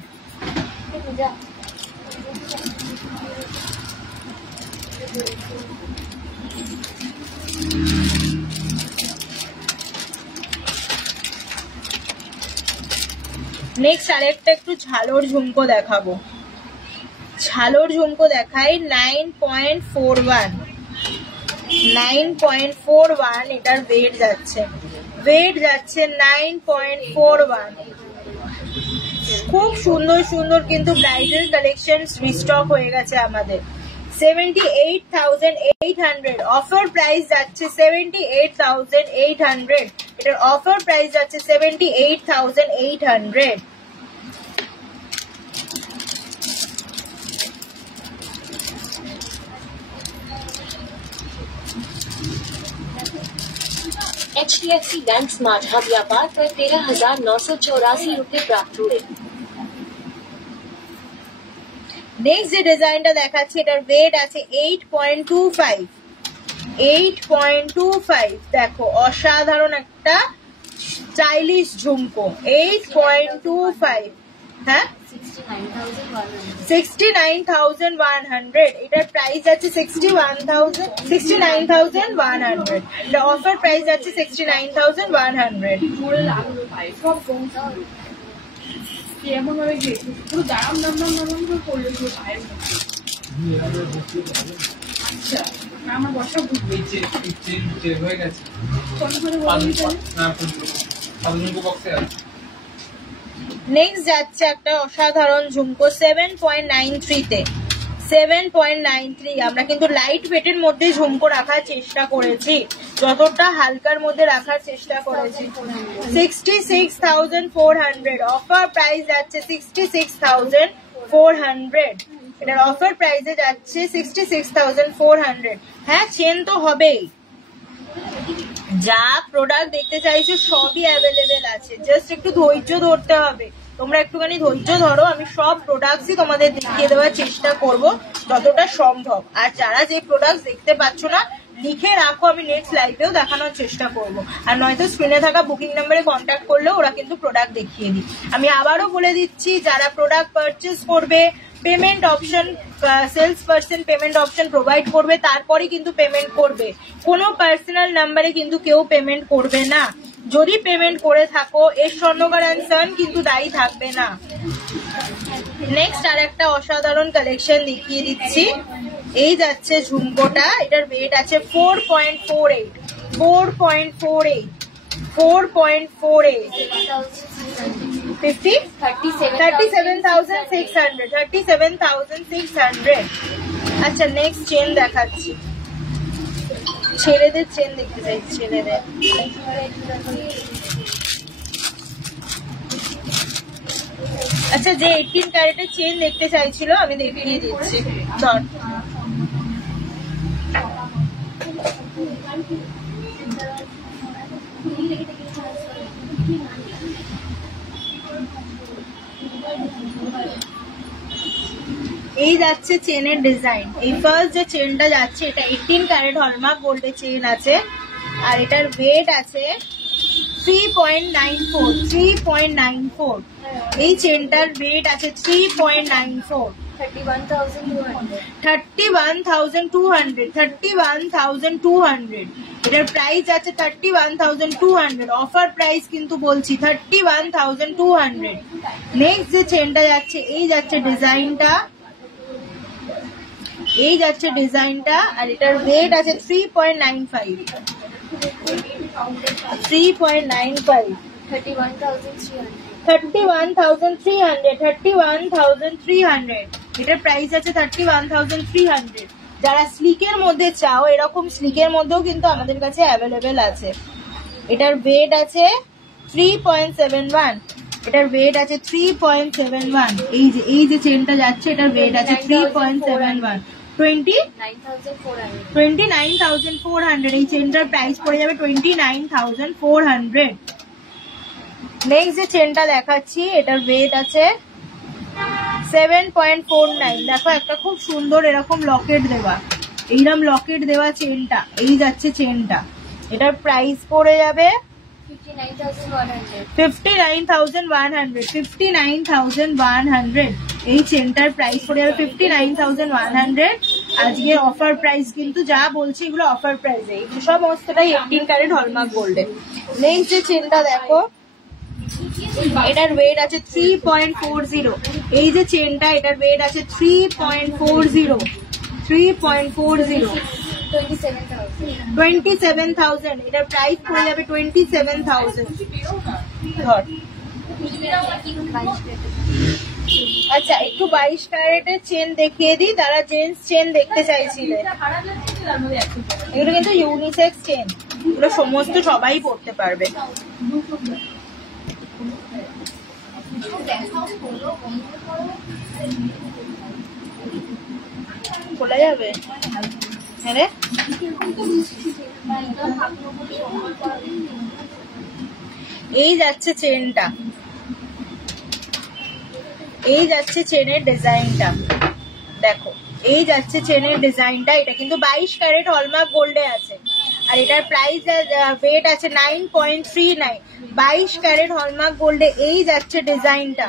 নেক্সট আরেকটা একটু ঝালোর ঝুমকো দেখাবো। ঝালোর ঝুমকো দেখাই 9.41 এটার ওয়েট যাচ্ছে 9.41। খুব সুন্দর সুন্দর কিন্তু ব্রাইডাল কালেকশন রিস্টক হয়ে গেছে আমাদের। 78,800 অফার প্রাইস যাচ্ছে 78,800। এটার অফার প্রাইস যাচ্ছে 78,800। HDFC बैंक स्मार्ट हब व्यापार पर 13,984 रुपए प्राप्त हुए। নেক্সট যে ডিজাইনটা দেখাচ্ছি এটার ওয়েট আছে 8.25। দেখো অসাধারণ একটা স্টাইলিশ ঝুমকো। 8.25, হ্যাঁ 69,100। এটার প্রাইস আছে 69,100। এটা অফার প্রাইস আছে 69,100। এমন ভাবে গিয়েছে পুরো দাম করলে পুরো পায়ের আচ্ছা আমার বসা বুঝবে হয়ে গেছে নেক্সট যাচ্ছে একটা অসাধারণ ঝুমকো 7.93 7.93। আমরা কিন্তু লাইট ওয়েটের মধ্যে ঝুমকো রাখার চেষ্টা করেছি, যতটা হালকার মধ্যে রাখার চেষ্টা করেছি। 66,400 অফার প্রাইস যাচ্ছে 66,400। এটার অফার প্রাইসে যাচ্ছে 66,400। হ্যাঁ চেন তো হবেই, যা প্রোডাক্ট দেখতে চাইছো সবই অ্যাভেলেবেল আছে, জাস্ট একটু ধৈর্য ধরতে হবে। তোমরা একটুখানি ধৈর্য ধরো, আমি সব প্রোডাক্টসই তোমাদের দেখিয়ে দেওয়ার চেষ্টা করব যতটা সম্ভব। আর যারা যে প্রোডাক্ট দেখতে পাচ্ছ না লিখে রাখো, আমি নেক্সট লাইভেও দেখানোর চেষ্টা করব। আর নয়তো স্ক্রিনে থাকা বুকিং নাম্বারে কন্ট্যাক্ট করলেও ওরা কিন্তু প্রোডাক্ট দেখিয়ে দিই। আমি আবারও বলে দিচ্ছি, যারা প্রোডাক্ট পারচেস করবে payment option, sales person payment option provide করবে, তারপরে কিন্তু পেমেন্ট করবে। কোনো পার্সোনাল নাম্বারে কিন্তু কেউ পেমেন্ট করবে না। যদি পেমেন্ট করে থাকো এর স্বর্ণকার অ্যান্ড সন কিন্তু দায়ী থাকবে না। নেক্সট আর একটা অসাধারণ কালেকশন দেখিয়ে দিচ্ছি। এই যাচ্ছে ঝুমকোটা, এটার ওয়েট আছে 4.48 37,600। আচ্ছা নেক্সট চেন দেখাচ্ছি, ছেলেদের চেন দেখতে চাই। ছেলেদের আচ্ছা যে 18 ক্যারেটের চেন দেখতে চাইছিল আমি দেখিয়ে দিচ্ছি। ধর এই যাচ্ছে চেনের ডিজাইন। এই ফার্স্ট যে চেনটা যাচ্ছে এটা 18 ক্যারেট হলমার্ক গোল্ডের চেন আছে, আর এটার ওয়েট আছে 3.94। এই চেনটার ওয়েট আছে 3.94। 31,200। এটার প্রাইস আছে 31,200। অফার প্রাইস কিন্তু বলছি 31,200। নেক্সট যে চেনটা যাচ্ছে এই যাচ্ছে ডিজাইনটা, আর এটার ওয়েট আছে 3.95। 31,300 এটার প্রাইস আছে 31,300। যারা স্লিকের মধ্যে চাও, এরকম স্লিকের মধ্যেও কিন্তু আমাদের কাছে অ্যাভেলেবেল আছে। এটার ওয়েট আছে 3.71, এটার ওয়েট আছে 3.71। এই যে চেনটা যাচ্ছে এটার ওয়েট আছে 3.71। 29,400 এই চেনটার প্রাইস পড়ে যাবে 29,400। নেক্সট যে চেনটা দেখাচ্ছি এটার ওয়েট আছে 7.49। দেখো একটা খুব সুন্দর এরকম লকেট দেওয়া, এইরকম লকেট দেওয়া চেনটা, এই যাচ্ছে চেনটা, এটার প্রাইস পড়ে যাবে 59,100। এই চেনটার প্রাইস পড়ে যাবে 59,100। আজকে অফার প্রাইস কিন্তু যা বলছি এগুলো অফার প্রাইস, এগুলো সমস্তটাই 18 ক্যারেট হলমার্ক গোল্ডে। নেক্সট যে চেনটা দেখো এটার ওয়েট আছে 3.40। এই যে চেনটা এটার ওয়েট আছে 3.40। 27,000 এটার প্রাইস পড়ে যাবে 27,000। আচ্ছা একটু 22 ক্যারেটের চেন দেখিয়ে দিই, তারা জেন্টস চেন দেখতে চাইছিলেন। এগুলো কিন্তু ইউনিসেক্স চেন, এগুলো সমস্ত সবাই পড়তে পারবে। খোলা যাবে? হ্যাঁ, এই যাচ্ছে চেনটা, এই যাচ্ছে চেনের ডিজাইনটা, দেখো এই যাচ্ছে চেনের ডিজাইনটা। এটা কিন্তু 22 ক্যারেট হলমার্ক গোল্ডে আছে, আর এটার প্রাইস ওয়েট আছে 9.39। 22 ক্যারেট হলমার্ক গোল্ডে এই যাচ্ছে ডিজাইনটা।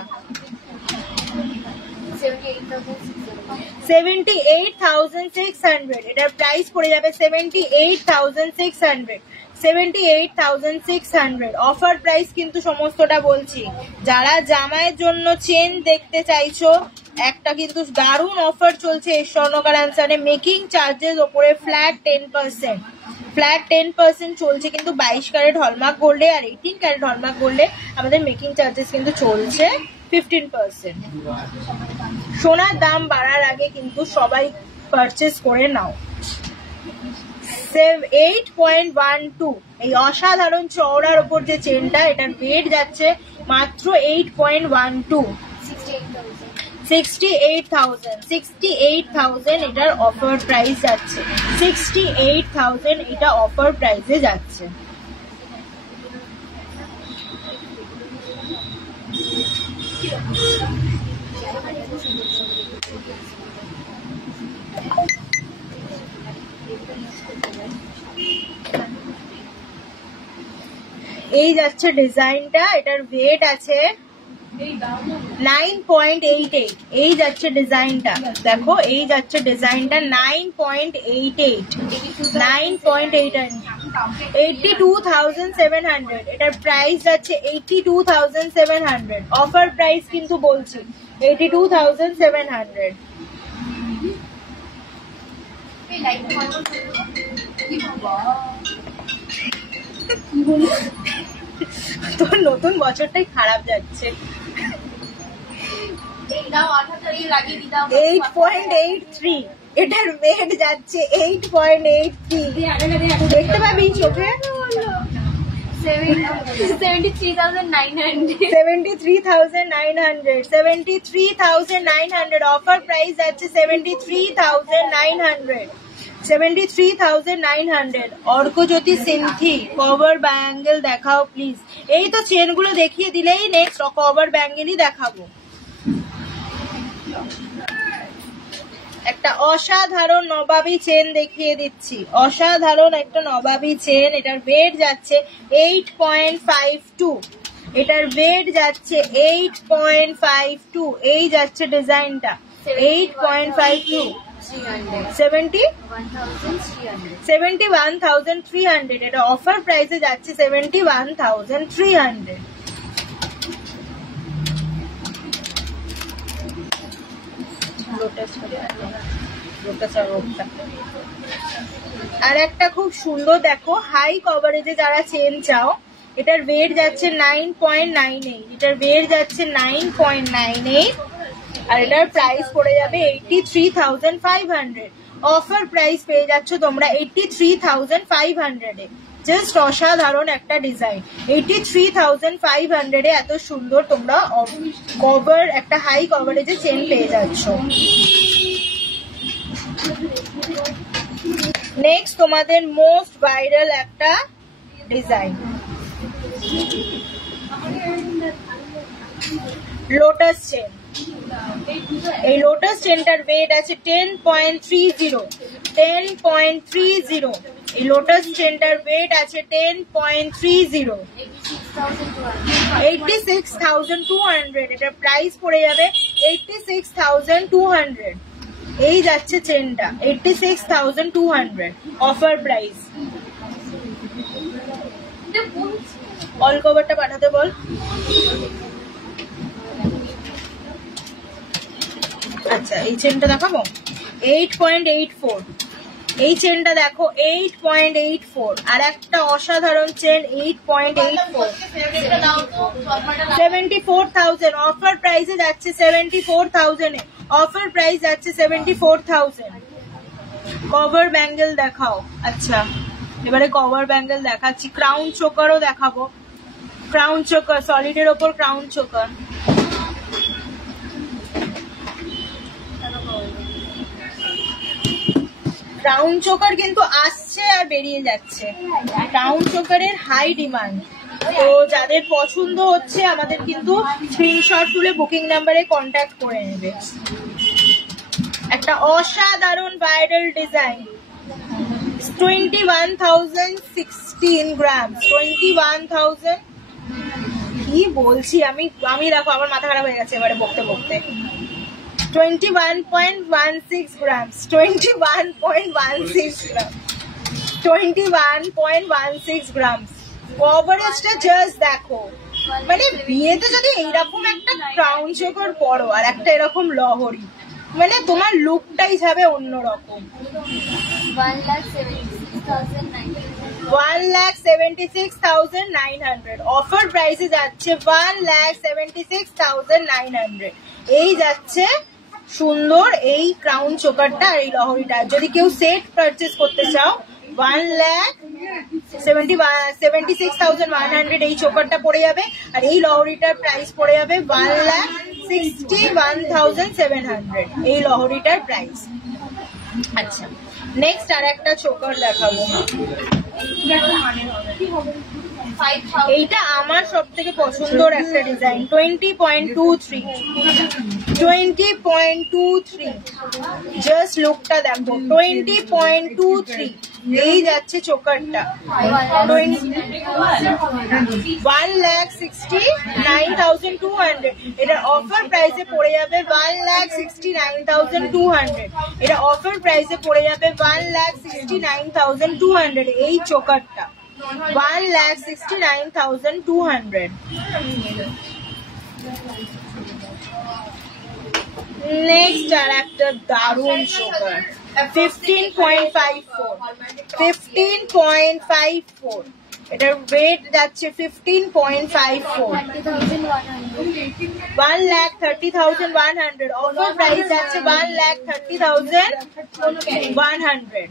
78,600 এটার প্রাইস পড়ে যাবে 78,600। 78,600 অফার প্রাইস কিন্তু সমস্তটা বলছি। যারা জামাইয়ের জন্য চেন দেখতে চাইছো, একটা কিন্তু দারুণ অফার চলছে এই স্বর্ণকার অ্যান্সারে। মেকিং চার্জেস ওপরে ফ্ল্যাট 10% চলছে কিন্তু 22 ক্যারেট হলমার্ক গোল্ডে, আর 18 ক্যারেট হলমার্ক গোল্ডে আমাদের মেকিং চার্জেস কিন্তু চলছে 15%। সোনার দাম বাড়ার আগে কিন্তু সবাই পারচেস করে নাও। 8.12 এই অসাধারণ চওড়ার ওপর যে চেনটা, এটার ওয়েট যাচ্ছে মাত্র 8.12। 68,000 এটার অফার প্রাইস যাচ্ছে। 68,000 এটা অফার প্রাইসে যাচ্ছে। এই যাচ্ছে ডিজাইনটা, এটার ওয়েট আছে 9.88। এই যাচ্ছে ডিজাইনটা, দেখো এই যাচ্ছে ডিজাইনটা 9.88। 82,700 এটার প্রাইস যাচ্ছে 82,700। অফার প্রাইস কিন্তু বলছি 82,700। তোর নতুন বছরটাই খারাপ যাচ্ছে। 8.83 এটার ওয়েট যাচ্ছে 8.83। দেখতে পাবি চোখে। 73,900 অফার প্রাইস যাচ্ছে 73,900। 73,900। অর্কজ্যোতি সিনথি কভার ব্যাঙ্গেল দেখাও প্লিজ। এই তো চেনগুলো দেখিয়ে দিলেই নেক্সট কভার ব্যাঙ্গেলই দেখাবো। একটা অসাধারণ নবাবী চেন দেখিয়ে দিচ্ছি, অসাধারণ একটা নবাবী চেন। এটার ওয়েট যাচ্ছে 8.52। এটার ওয়েট যাচ্ছে 8.52। এই যাচ্ছে ডিজাইনটা 8.52। 71,300 এটা অফার প্রাইসে যাচ্ছে 71,300। আর একটা খুব সুন্দর দেখো হাই কভারেজে যারা চেন চাও এটার ওয়েট যাচ্ছে 9.98, এটার ওয়েট যাচ্ছে 9.98, আর এটার প্রাইস পড়ে যাবে 83,500। অফার প্রাইস পেয়ে যাচ্ছ তোমরা 83,500 এ। জাস্ট অসাধারণ একটা ডিজাইন। 83,500 এ এত সুন্দর তোমরা কভার, একটা হাই কভারেজে চেন পেয়ে যাচ্ছ। নেক্সট তোমাদের মোস্ট ভাইরাল একটা ডিজাইন, লোটাস চেন। এই লোটাস চেনটার ওয়েট আছে 10.30, 10.30। এই লোটাস চেনটার ওয়েট আছে 10.30, 86,200। এটার প্রাইস পড়ে যাবে 86,200। এই যাচ্ছে চেনটা 86,200 অফার প্রাইস। অল কভারটা পাঠাতে বল। আচ্ছা এই চেনটা দেখাবো 8.84। এই চেনটা দেখো 8.84, আর একটা অসাধারণ চেন 8.84, 74,000। অফার প্রাইসে যাচ্ছে 74,000 এ। অফার প্রাইস যাচ্ছে 74,000। কভার ব্যাঙ্গেল দেখাও। আচ্ছা এবারে কভার ব্যাঙ্গেল দেখাচ্ছি, ক্রাউন চোকারও দেখাবো। ক্রাউন চোকার, সলিডের ওপর ক্রাউন চোকার। ক্রাউন চোকার কিন্তু আসছে আর বেরিয়ে যাচ্ছে। ক্রাউন চোকারের হাই ডিমান্ড, তো যাদের পছন্দ হচ্ছে আমাদের কিন্তু স্ক্রিনশট তুলে বুকিং নাম্বারে কন্ট্যাক্ট করে নেবে। একটা অসাধারণ ভাইরাল ডিজাইন, 21,016 গ্রাম। 21,000 কি বলছি আমি দেখো আমার মাথা খারাপ হয়ে গেছে এবারে বকতে বকতে। 21.16 grams, 21.16 grams, 21.16 grams। কভারেজটা জাস্ট দেখো, মানে বিয়েতে যদি এইরকম একটা ক্রাউন চোকার পরো আর একটা এরকম লহরি, মানে তোমার লুকটাই যাবে অন্যরকম। 1,76,900। অফার প্রাইসে যাচ্ছে 1,76,900। এই যাচ্ছে সুন্দর এই ক্রাউন চোকারটা আর এই লহরিটা। যদি কেউ সেট পারচেস করতে চাও 1,76,100 এই চোকারটা পড়ে যাবে, আর এই লহরিটার প্রাইস পড়ে যাবে 1,61,700 এই লহরিটার প্রাইস। আচ্ছা নেক্সট আর একটা চোকার দেখাবো। এইটা আমার সব থেকে পছন্দের একটা ডিজাইন, 20.23, 20.23। জাস্ট লুকটা দেখো 20.23। এই যাচ্ছে চোকারটা 1,69,200। এটা অফার প্রাইসে পড়ে যাবে 1,69,200। এটা অফার প্রাইসে পড়ে যাবে 1,69,200 এই চোকারটা, 1,69,200। নেক্সট আর একটা দারুণ চোকার, 15.54, 15.54। এটার ওয়েট যাচ্ছে 15.54, 1,30,100। অফার প্রাইস যাচ্ছে 1,30,100।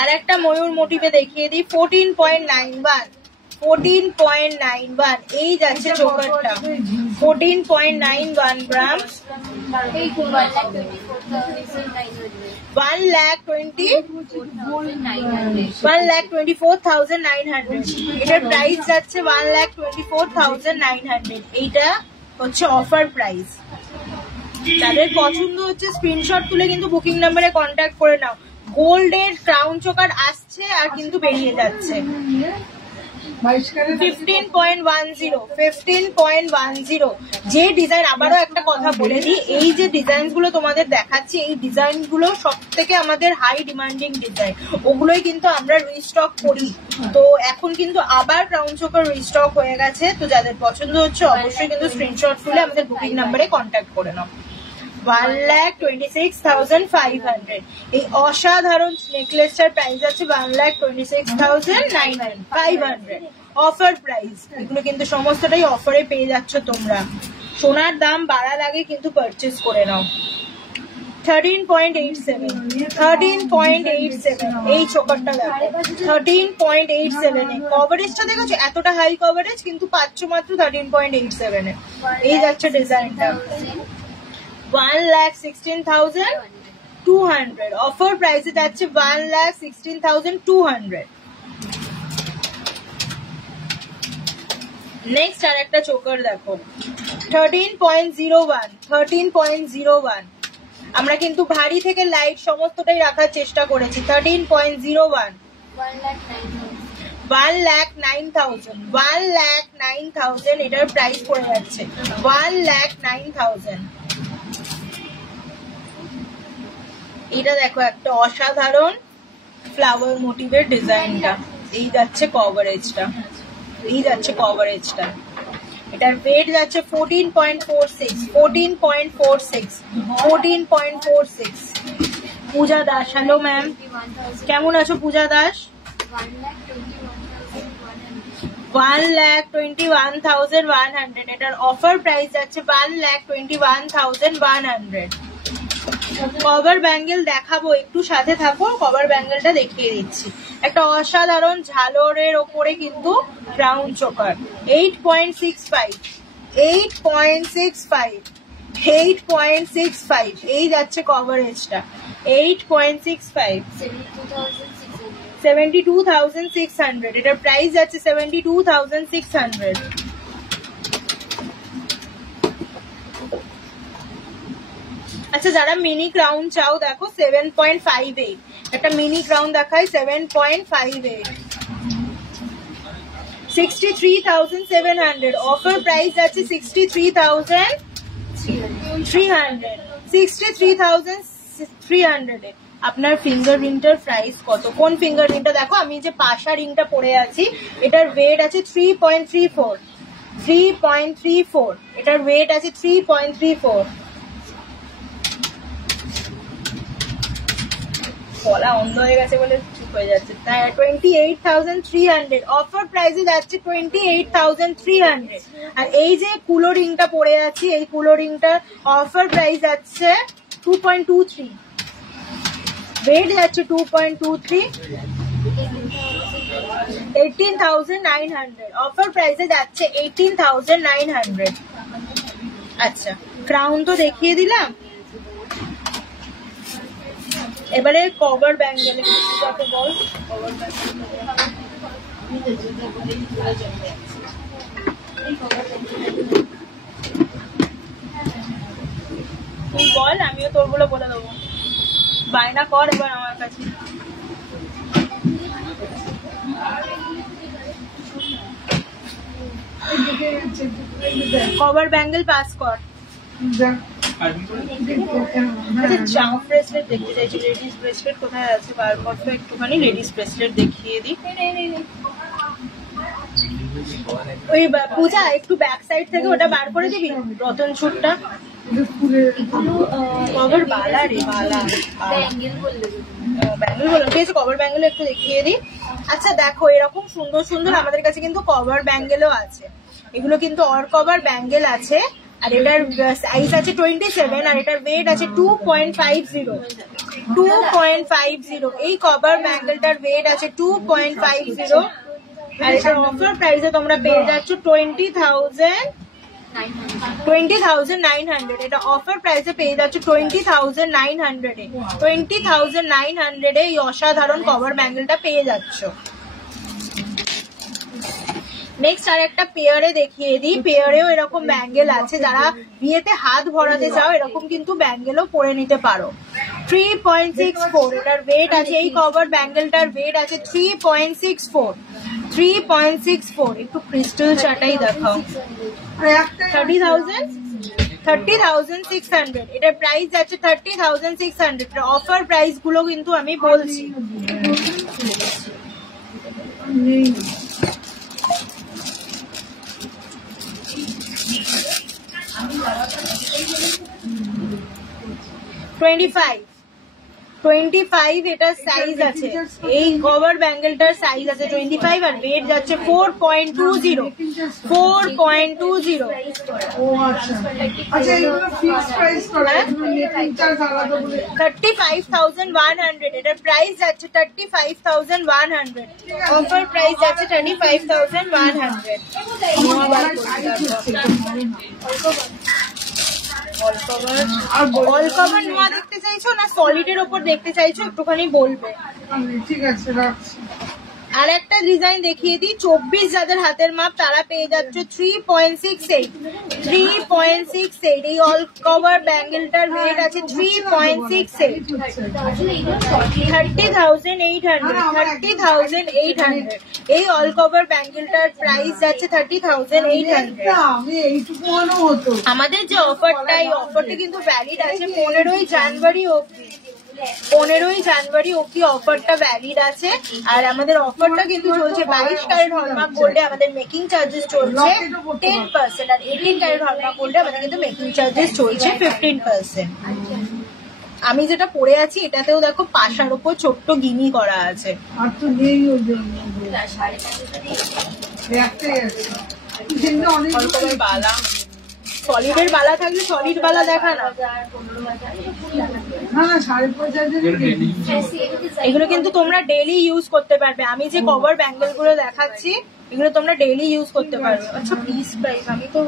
আর একটা ময়ূর মোটিভে দেখিয়ে দিই, 14.91, 14.91। এই যাচ্ছে চোকারটা 14.91 গ্রাম, 1,24,900। এটার প্রাইস যাচ্ছে 1,24,900। এইটা হচ্ছে অফার প্রাইস। যাদের পছন্দ হচ্ছে স্ক্রিনশট তুলে কিন্তু বুকিং নাম্বারে কন্ট্যাক্ট করে নাও। গোল্ডের ক্রাউন চোকার আসছে আর কিন্তু বেরিয়ে যাচ্ছে। 15.10, যে ডিজাইন, আবারও একটা কথা বলে দিই, এই যে ডিজাইন গুলো তোমাদের দেখাচ্ছি এই ডিজাইন গুলো সব থেকে আমাদের হাই ডিমান্ডিং ডিজাইন, ওগুলোই কিন্তু আমরা রিস্টক করি। তো এখন কিন্তু আবার ক্রাউন চোকার রিস্টক হয়ে গেছে, তো যাদের পছন্দ হচ্ছে অবশ্যই কিন্তু স্ক্রিনশট তুলে আমাদের বুকিং নাম্বারে কন্ট্যাক্ট করে নাও। 1,26,500। এই অসাধারণ নেকলেসটার প্রাইস আছে 1,26,500 অফার প্রাইস। এগুলো কিন্তু সমস্তটাই অফারে পেয়ে যাচ্ছ তোমরা। সোনার দাম বাড়ার আগে কিন্তু পারচেস করে নাও। 13.87 এই চোকারটা দেখো 13.87 এ কভারেজটা দেখেছো, এতটা হাই কভারেজ কিন্তু পাচ্ছ মাত্র 13.87 এ। এই যাচ্ছে ডিজাইনটা 1,16,200 অফার প্রাইসে যাচ্ছে 1,16,200। নেক্সট আর একটা চোকার দেখো 13.01 আমরা কিন্তু ভারী থেকে লাইট সমস্তটাই রাখার চেষ্টা করেছি। 13.01 1,09,000 এটার প্রাইস পড়ে যাচ্ছে 1,09,000। এটা দেখো একটা অসাধারণ ফ্লাওয়ার মোটিভের ডিজাইনটা। এই যাচ্ছে কভারেজটা এটার ওয়েট যাচ্ছে 14.46। পূজা দাস, হ্যালো ম্যাম, কেমন আছো পূজা দাস? 1,21,100 এটার অফার প্রাইস যাচ্ছে 1,21,100। কভার ব্যাঙ্গেল দেখাবো, একটু সাথে থাকো, কভার ব্যাঙ্গেলটা দেখিয়ে দিচ্ছি। একটা অসাধারণ ঝালরের ওপরে কিন্তু রাউন্ড চোকার 8.65 এই যাচ্ছে কভারেজটা 8.65 72,600 এটার প্রাইস যাচ্ছে 72,600। আচ্ছা যারা মিনি ক্রাউন চাও দেখো 7.58 একটা মিনি ক্রাউন দেখায় 7.58 63,700 অফার প্রাইস আছে 63,300 এ। আপনার ফিঙ্গার রিংটার প্রাইস কত? কোন ফিঙ্গার রিংটা দেখো, আমি যে পাশা রিংটা পরে আছি এটার ওয়েট আছে 3.34 এটার ওয়েট আছে 3.34। গলা অন্ধ হয়ে গেছে বলে চুপ হয়ে যাচ্ছে। 28,300 অফার প্রাইসে যাচ্ছে 28,300। আর এই যে কুলো রিংটা পরে আছি এই কুলো রিংটার অফার প্রাইস যাচ্ছে 2.23 ওয়েট যাচ্ছে 2.23 18,900 অফার প্রাইসে যাচ্ছে 18,900। আচ্ছা ক্রাউন তো দেখিয়ে দিলাম, এবারে কভার ব্যাঙ্গেল বল। তুই বল, আমিও তোরগুলো বলে দেবো। বায়না কর এবার আমার কাছে। কভার ব্যাঙ্গেল পাস কর। জাম্প ব্রেসলেট দেখতে চাইছি, লেডিস ব্রেসলেট কোথায় আছে বার করতো একটুখানি, লেডিস ব্রেসলেট দেখিয়ে দিই। ওই পূজা একটু ব্যাক সাইড থেকে ওটা বার করে দিবি, রতন ছুটটা কভার বালা রে বালা ব্যাঙ্গেল বললাম, ঠিক আছে কভার ব্যাঙ্গেল একটু দেখিয়ে দিই। আচ্ছা দেখো এরকম সুন্দর সুন্দর আমাদের কাছে কিন্তু কভার ব্যাঙ্গেলও আছে, এগুলো কিন্তু অর কভার ব্যাঙ্গেল আছে। আর এটার সাইজ আছে 27 আর এটার ওয়েট আছে 2.50 এই কভার ব্যাঙ্গেলটার ওয়েট আছে 2.50 আর এটার অফার প্রাইসে তোমরা পেয়ে যাচ্ছ 20,900 এটা অফার প্রাইসে পেয়ে যাচ্ছ 20,900 এ 20,900 এই অসাধারণ কভার ব্যাঙ্গেলটা পেয়ে যাচ্ছ। নেক্সট আর একটা পেয়ারে দেখিয়ে দিই, পেয়ারেও এরকম ব্যাঙ্গেল আছে, যারা বিয়েতে হাত ভরাতে চাও এরকম কিন্তু ব্যাঙ্গেলও পরে নিতে পারো। 3.64 এটার ওয়েট আছে, এই কভার ব্যাঙ্গেলটার ওয়েট আছে 3.64 একটু ক্রিস্টাল চাটাই দেখাও। 30,600 এটার প্রাইস যাচ্ছে 30,600। অফার প্রাইস গুলো কিন্তু আমি বলছি। 25 এটার সাইজ আছে, এই কভার ব্যাঙ্গেলটার সাইজ আছে 25 আর ওয়েট যাচ্ছে 4.20 4.20। ও আচ্ছা আচ্ছা এগুলো ফিক্সড প্রাইস করা মেকিং চার্জ আলাদা বলে 35,100 এটার প্রাইস যাচ্ছে 35,100, অফার প্রাইস যাচ্ছে 35,100। অল কভার নোয়া দেখতে চাইছো না সলিডের ওপর দেখতে চাইছো একটুখানি বলবে। ঠিক আছে রাখছি। আর একটা ডিজাইন দেখিয়ে দিই, 24 যাদের হাতের মাপ তারা পেয়ে যাচ্ছ 3.68 এই অল কভার ব্যাঙ্গেলটার ওয়েট আছে 3.68, 30,800 এই অল কভার ব্যাঙ্গেলটার প্রাইস যাচ্ছে 30,800। আমি এইটুকু মনে হতো আমাদের যে অফারটা, এই অফারটা কিন্তু ভ্যালিড আছে 15ই জানুয়ারি অবধি, 15ই জানুয়ারি অবধি অফারটা ভ্যালিড আছে। আর আমাদের অফারটা কিন্তু চলছে 22 ক্যারেট হলমার্ক গোল্ডে আমাদের মেকিং চার্জেস চলছে 10%, আর 18 ক্যারেট হলমার্ক গোল্ডে আমাদের কিন্তু মেকিং চার্জেস চলছে 15%। আমি যেটা পরে আছি এটাতেও দেখো পাশার উপর ছোট্ট গিনি করা আছে। আর তো নেই ওই অনেক বালা, সলিডের বালা থাকলে সলিড বালা দেখা না। না 5,500 এগুলো কিন্তু তোমরা ডেইলি ইউজ করতে পারবে। আমি যে কভার ব্যাঙ্গেল গুলো দেখাচ্ছি এগুলো তোমরা ডেইলি ইউজ করতে পারবে। আচ্ছা পিস প্রাইস আমি তো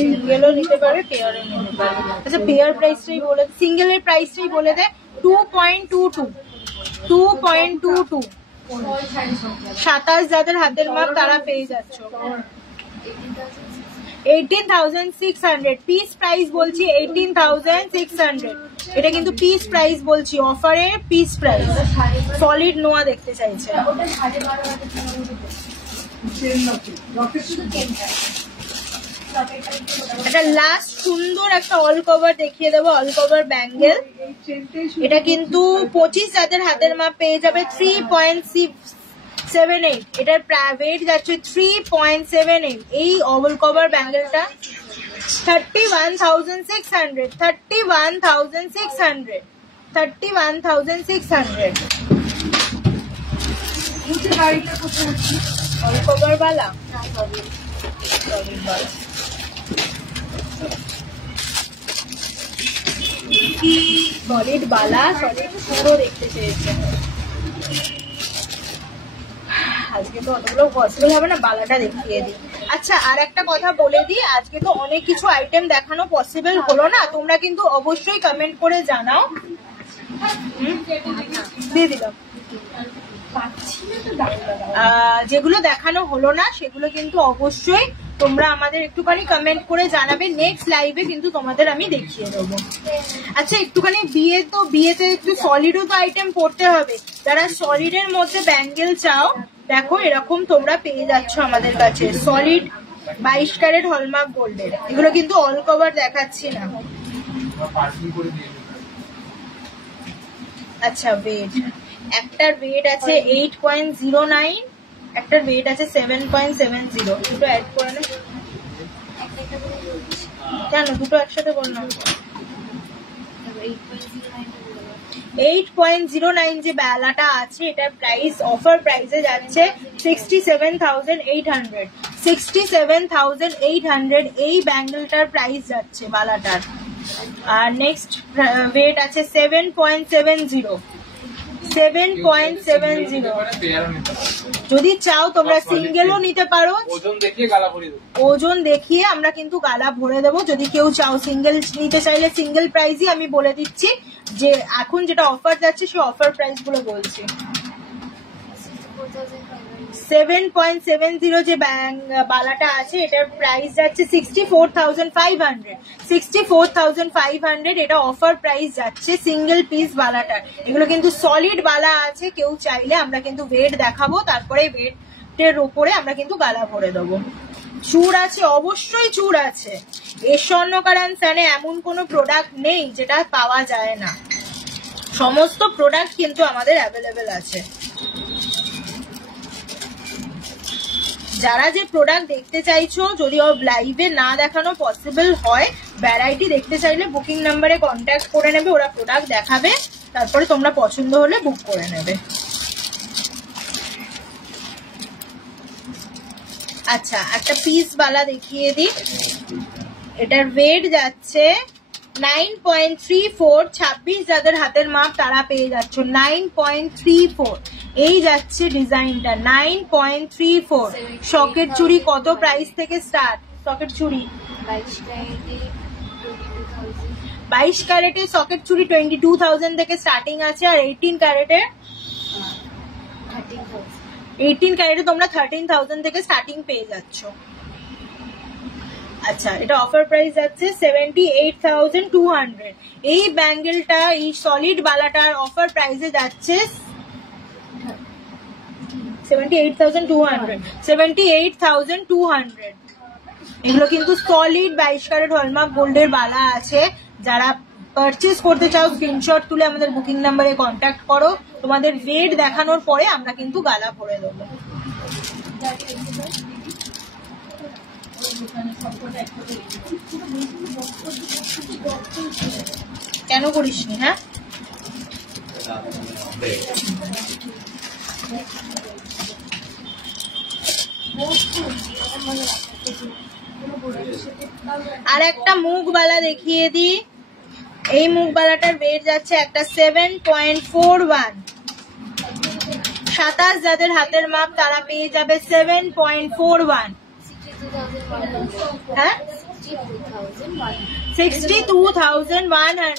সিঙ্গেলও নিতে পারবে, পেয়ারও নিতে পারবে। আচ্ছা পেয়ার প্রাইসটাই বলে, সিঙ্গেলের প্রাইসটাই বলে দে 2.22 27 যাদের হাতের মাপ তারা পেয়ে যাচ্ছ 18,600 পিস প্রাইস বলছি 18,600। এটা কিন্তু পিস প্রাইস বলছি, অফারে পিস প্রাইস। সলিড নোয়া দেখতে চাইছে। এটা লাস্ট সুন্দর একটা অল কভার দেখিয়ে দেবো, অল কভার ব্যাঙ্গেল। এটা কিন্তু 25 যাদের হাতের মাপ পেয়ে যাবে 3.78, এটার ওয়েট যাচ্ছে 3.78। এই অল কভার ব্যাঙ্গেলটা 31,600 অল কভার বালা। সলিড বালা, সলিড পুরো দেখতে চেয়েছে। আজকে তো অতগুলো পসিবল হবে না, বালাটা দেখিয়ে দিই। আচ্ছা আর একটা কথা বলে দিই, আজকে তো অনেক কিছু আইটেম দেখানো পসিবল হলো না, তোমরা কিন্তু অবশ্যই কমেন্ট করে জানাও। দিয়ে দিলাম। যেগুলো দেখানো হলো না সেগুলো কিন্তু অবশ্যই তোমরা আমাদের একটুখানি কমেন্ট করে জানাবে, নেক্সট লাইভে কিন্তু তোমাদের আমি দেখিয়ে দেবো। আচ্ছা একটুখানি বিয়েতে একটু সলিডও তো আইটেম করতে হবে। যারা সলিডের মধ্যে ব্যাঙ্গেল চাও দেখো এরকম তোমরা পেয়ে যাচ্ছ আমাদের কাছে, সলিড 22 ক্যারেট হলমার্ক গোল্ডের। এগুলো কিন্তু অল কভার দেখাচ্ছি না। আচ্ছা ওয়েট, একটার ওয়েট আছে 8.09, একটার ওয়েট আছে 7.70। দুটো অ্যাড করে না কেন, দুটো একসাথে বললাম। 8.09 যে বেলাটা আছে এটার প্রাইস অফার প্রাইসে যাচ্ছে 67,800। 67,800 এই ব্যাঙ্গেলটার প্রাইস যাচ্ছে বালাটার। আর নেক্সট ওয়েট আছে 7.70। যদি চাও তোমরা সিঙ্গেলও নিতে পারো, ওজন দেখিয়ে আমরা কিন্তু গালা ভরে দেবো। যদি কেউ চাও সিঙ্গেল নিতে চাইলে সিঙ্গেল প্রাইসই আমি বলে দিচ্ছি, যে এখন যেটা অফার যাচ্ছে সেই অফার প্রাইস গুলো বলছি। 7.70 যে বালাটা আছে এটার প্রাইস যাচ্ছে 64,500। 64,500 এটা অফার প্রাইস যাচ্ছে সিঙ্গেল পিস বালাটার। এগুলো কিন্তু সলিড বালা আছে, কেউ চাইলে আমরা কিন্তু ওয়েট দেখাবো, তারপরে ওয়েটের উপরে আমরা কিন্তু গালা ভরে দেবো। চূড় আছে, অবশ্যই চূড় আছে। এর স্বর্ণকার অ্যান্ড সানে এমন কোনো প্রোডাক্ট নেই যেটা পাওয়া যায় না, সমস্ত প্রোডাক্ট কিন্তু আমাদের অ্যাভেলেবেল আছে। যারা যে প্রোডাক্ট দেখতে চাইছো, যদি লাইভে না দেখানো পসিবল হয়, ভ্যারাইটি দেখতে চাইলে বুকিং নাম্বারে কন্ট্যাক্ট করে নেবে, ওরা প্রোডাক্ট দেখাবে, তারপরে তোমরা পছন্দ হলে বুক করে নেবে। আচ্ছা, একটা পিস বালা দেখিয়ে দিই। এটার ওয়েট যাচ্ছে 9.34, 26 যাদের হাতের মাপ তারা পেয়ে যাচ্ছ 9.34। এই যাচ্ছে ডিজাইনটা 9.34। সকেট চুড়ি কত প্রাইস থেকে স্টার্ট? সকেট চুড়ি 22 ক্যারেটের সকেট চুড়ি 22,000 থেকে স্টার্টিং আছে, আর 18 ক্যারেটের 18 ক্যারেটে তোমরা 13,000 থেকে স্টার্টিং পেয়ে যাচ্ছ। আচ্ছা, এটা অফার প্রাইস যাচ্ছে 78,200। এই ব্যাঙ্গেলটা, এই সলিড বালাটার অফার প্রাইসে যাচ্ছে 78,200। 78,200। এগুলো কিন্তু সলিড 22 ক্যারেট হলমার্ক গোল্ডের বালা আছে। যারা পারচেজ করতে চাও স্ক্রিনশট তুলে আমাদের বুকিং নাম্বারে কন্ট্যাক্ট করো। তোমাদের ওয়েট দেখানোর পরে আমরা কিন্তু গালা ভরে দেবো। কেন করিসনি? হ্যাঁ, আর একটা মুখবালা দেখিয়ে দিই। এই মুখবালাটার ওয়েট যাচ্ছে একটা 7.41। 27 যাদের হাতের মাপ তারা পেয়ে যাবে 7.41। হ্যাঁ, 62,100।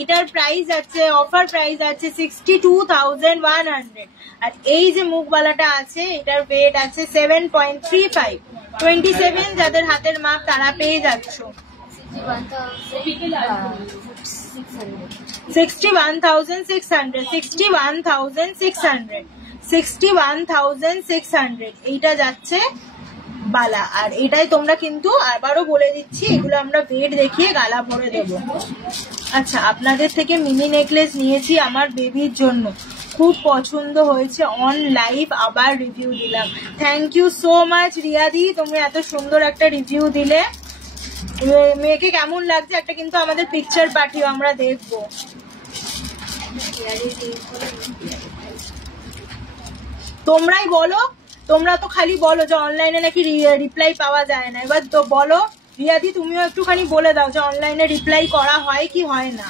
এটার প্রাইস আছে, অফার প্রাইস আছে 62,100। আর এই যে মুখবালাটা আছে এটার ওয়েট আছে 7.35। 27 যাদের হাতের মাপ তারা পেয়ে যাচ্ছ 61,600। 61,600। 61,600 এইটা যাচ্ছে বালা। আর এটাই তোমরা কিন্তু আবারও বলে দিচ্ছি, এগুলো আমরা ওয়েট দেখিয়ে গালা ভরে দেব। আচ্ছা, আপনাদের থেকে মিনি নেকলেস নিয়েছি আমার বেবির জন্য, খুব পছন্দ হয়েছে, অন লাইভ আবার রিভিউ দিলাম। থ্যাংক ইউ সো মাচ রিয়াদি, তুমি এত সুন্দর একটা রিভিউ দিলে। মেয়েকে কেমন লাগছে একটা কিন্তু আমাদের পিকচার পাঠিও, আমরা দেখবো। তোমরাই বলো, তোমরা তো খালি বলো যে অনলাইনে নাকি রিপ্লাই পাওয়া যায় না। এবার তো বলো রিয়াদি, তুমিও একটুখানি বলে দাও যে অনলাইনে রিপ্লাই করা হয় কি হয় না।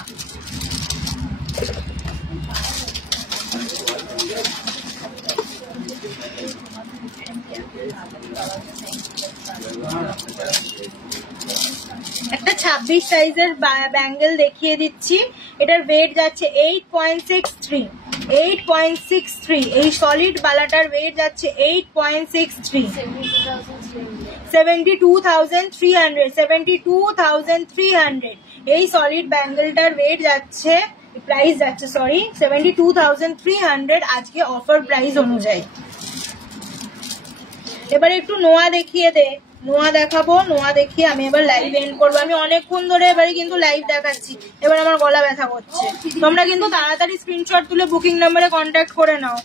একটা 26 সাইজের ব্যাঙ্গেল দেখিয়ে দিচ্ছি। এটার ওয়েট যাচ্ছে 8.63। 8.63। এই সলিড বালাটার ওয়েট যাচ্ছে 8.63। 72,300। 72,300। এই সলিড ব্যাঙ্গেলটার ওয়েট যাচ্ছে, প্রাইস যাচ্ছে 72,300 আজকে অফার প্রাইস অনুযায়ী। এবার একটু নোয়া দেখিয়ে দে। নোয়া দেখাবো, নোয়া দেখিয়ে আমি এবার লাইভ এন্ড করবো। আমি অনেকক্ষণ ধরে এবারে কিন্তু লাইভ দেখাচ্ছি, এবার আমার গলা ব্যথা করছে। তোমরা কিন্তু তাড়াতাড়ি স্ক্রিনশট তুলে বুকিং নাম্বারে কন্ট্যাক্ট করে নাও।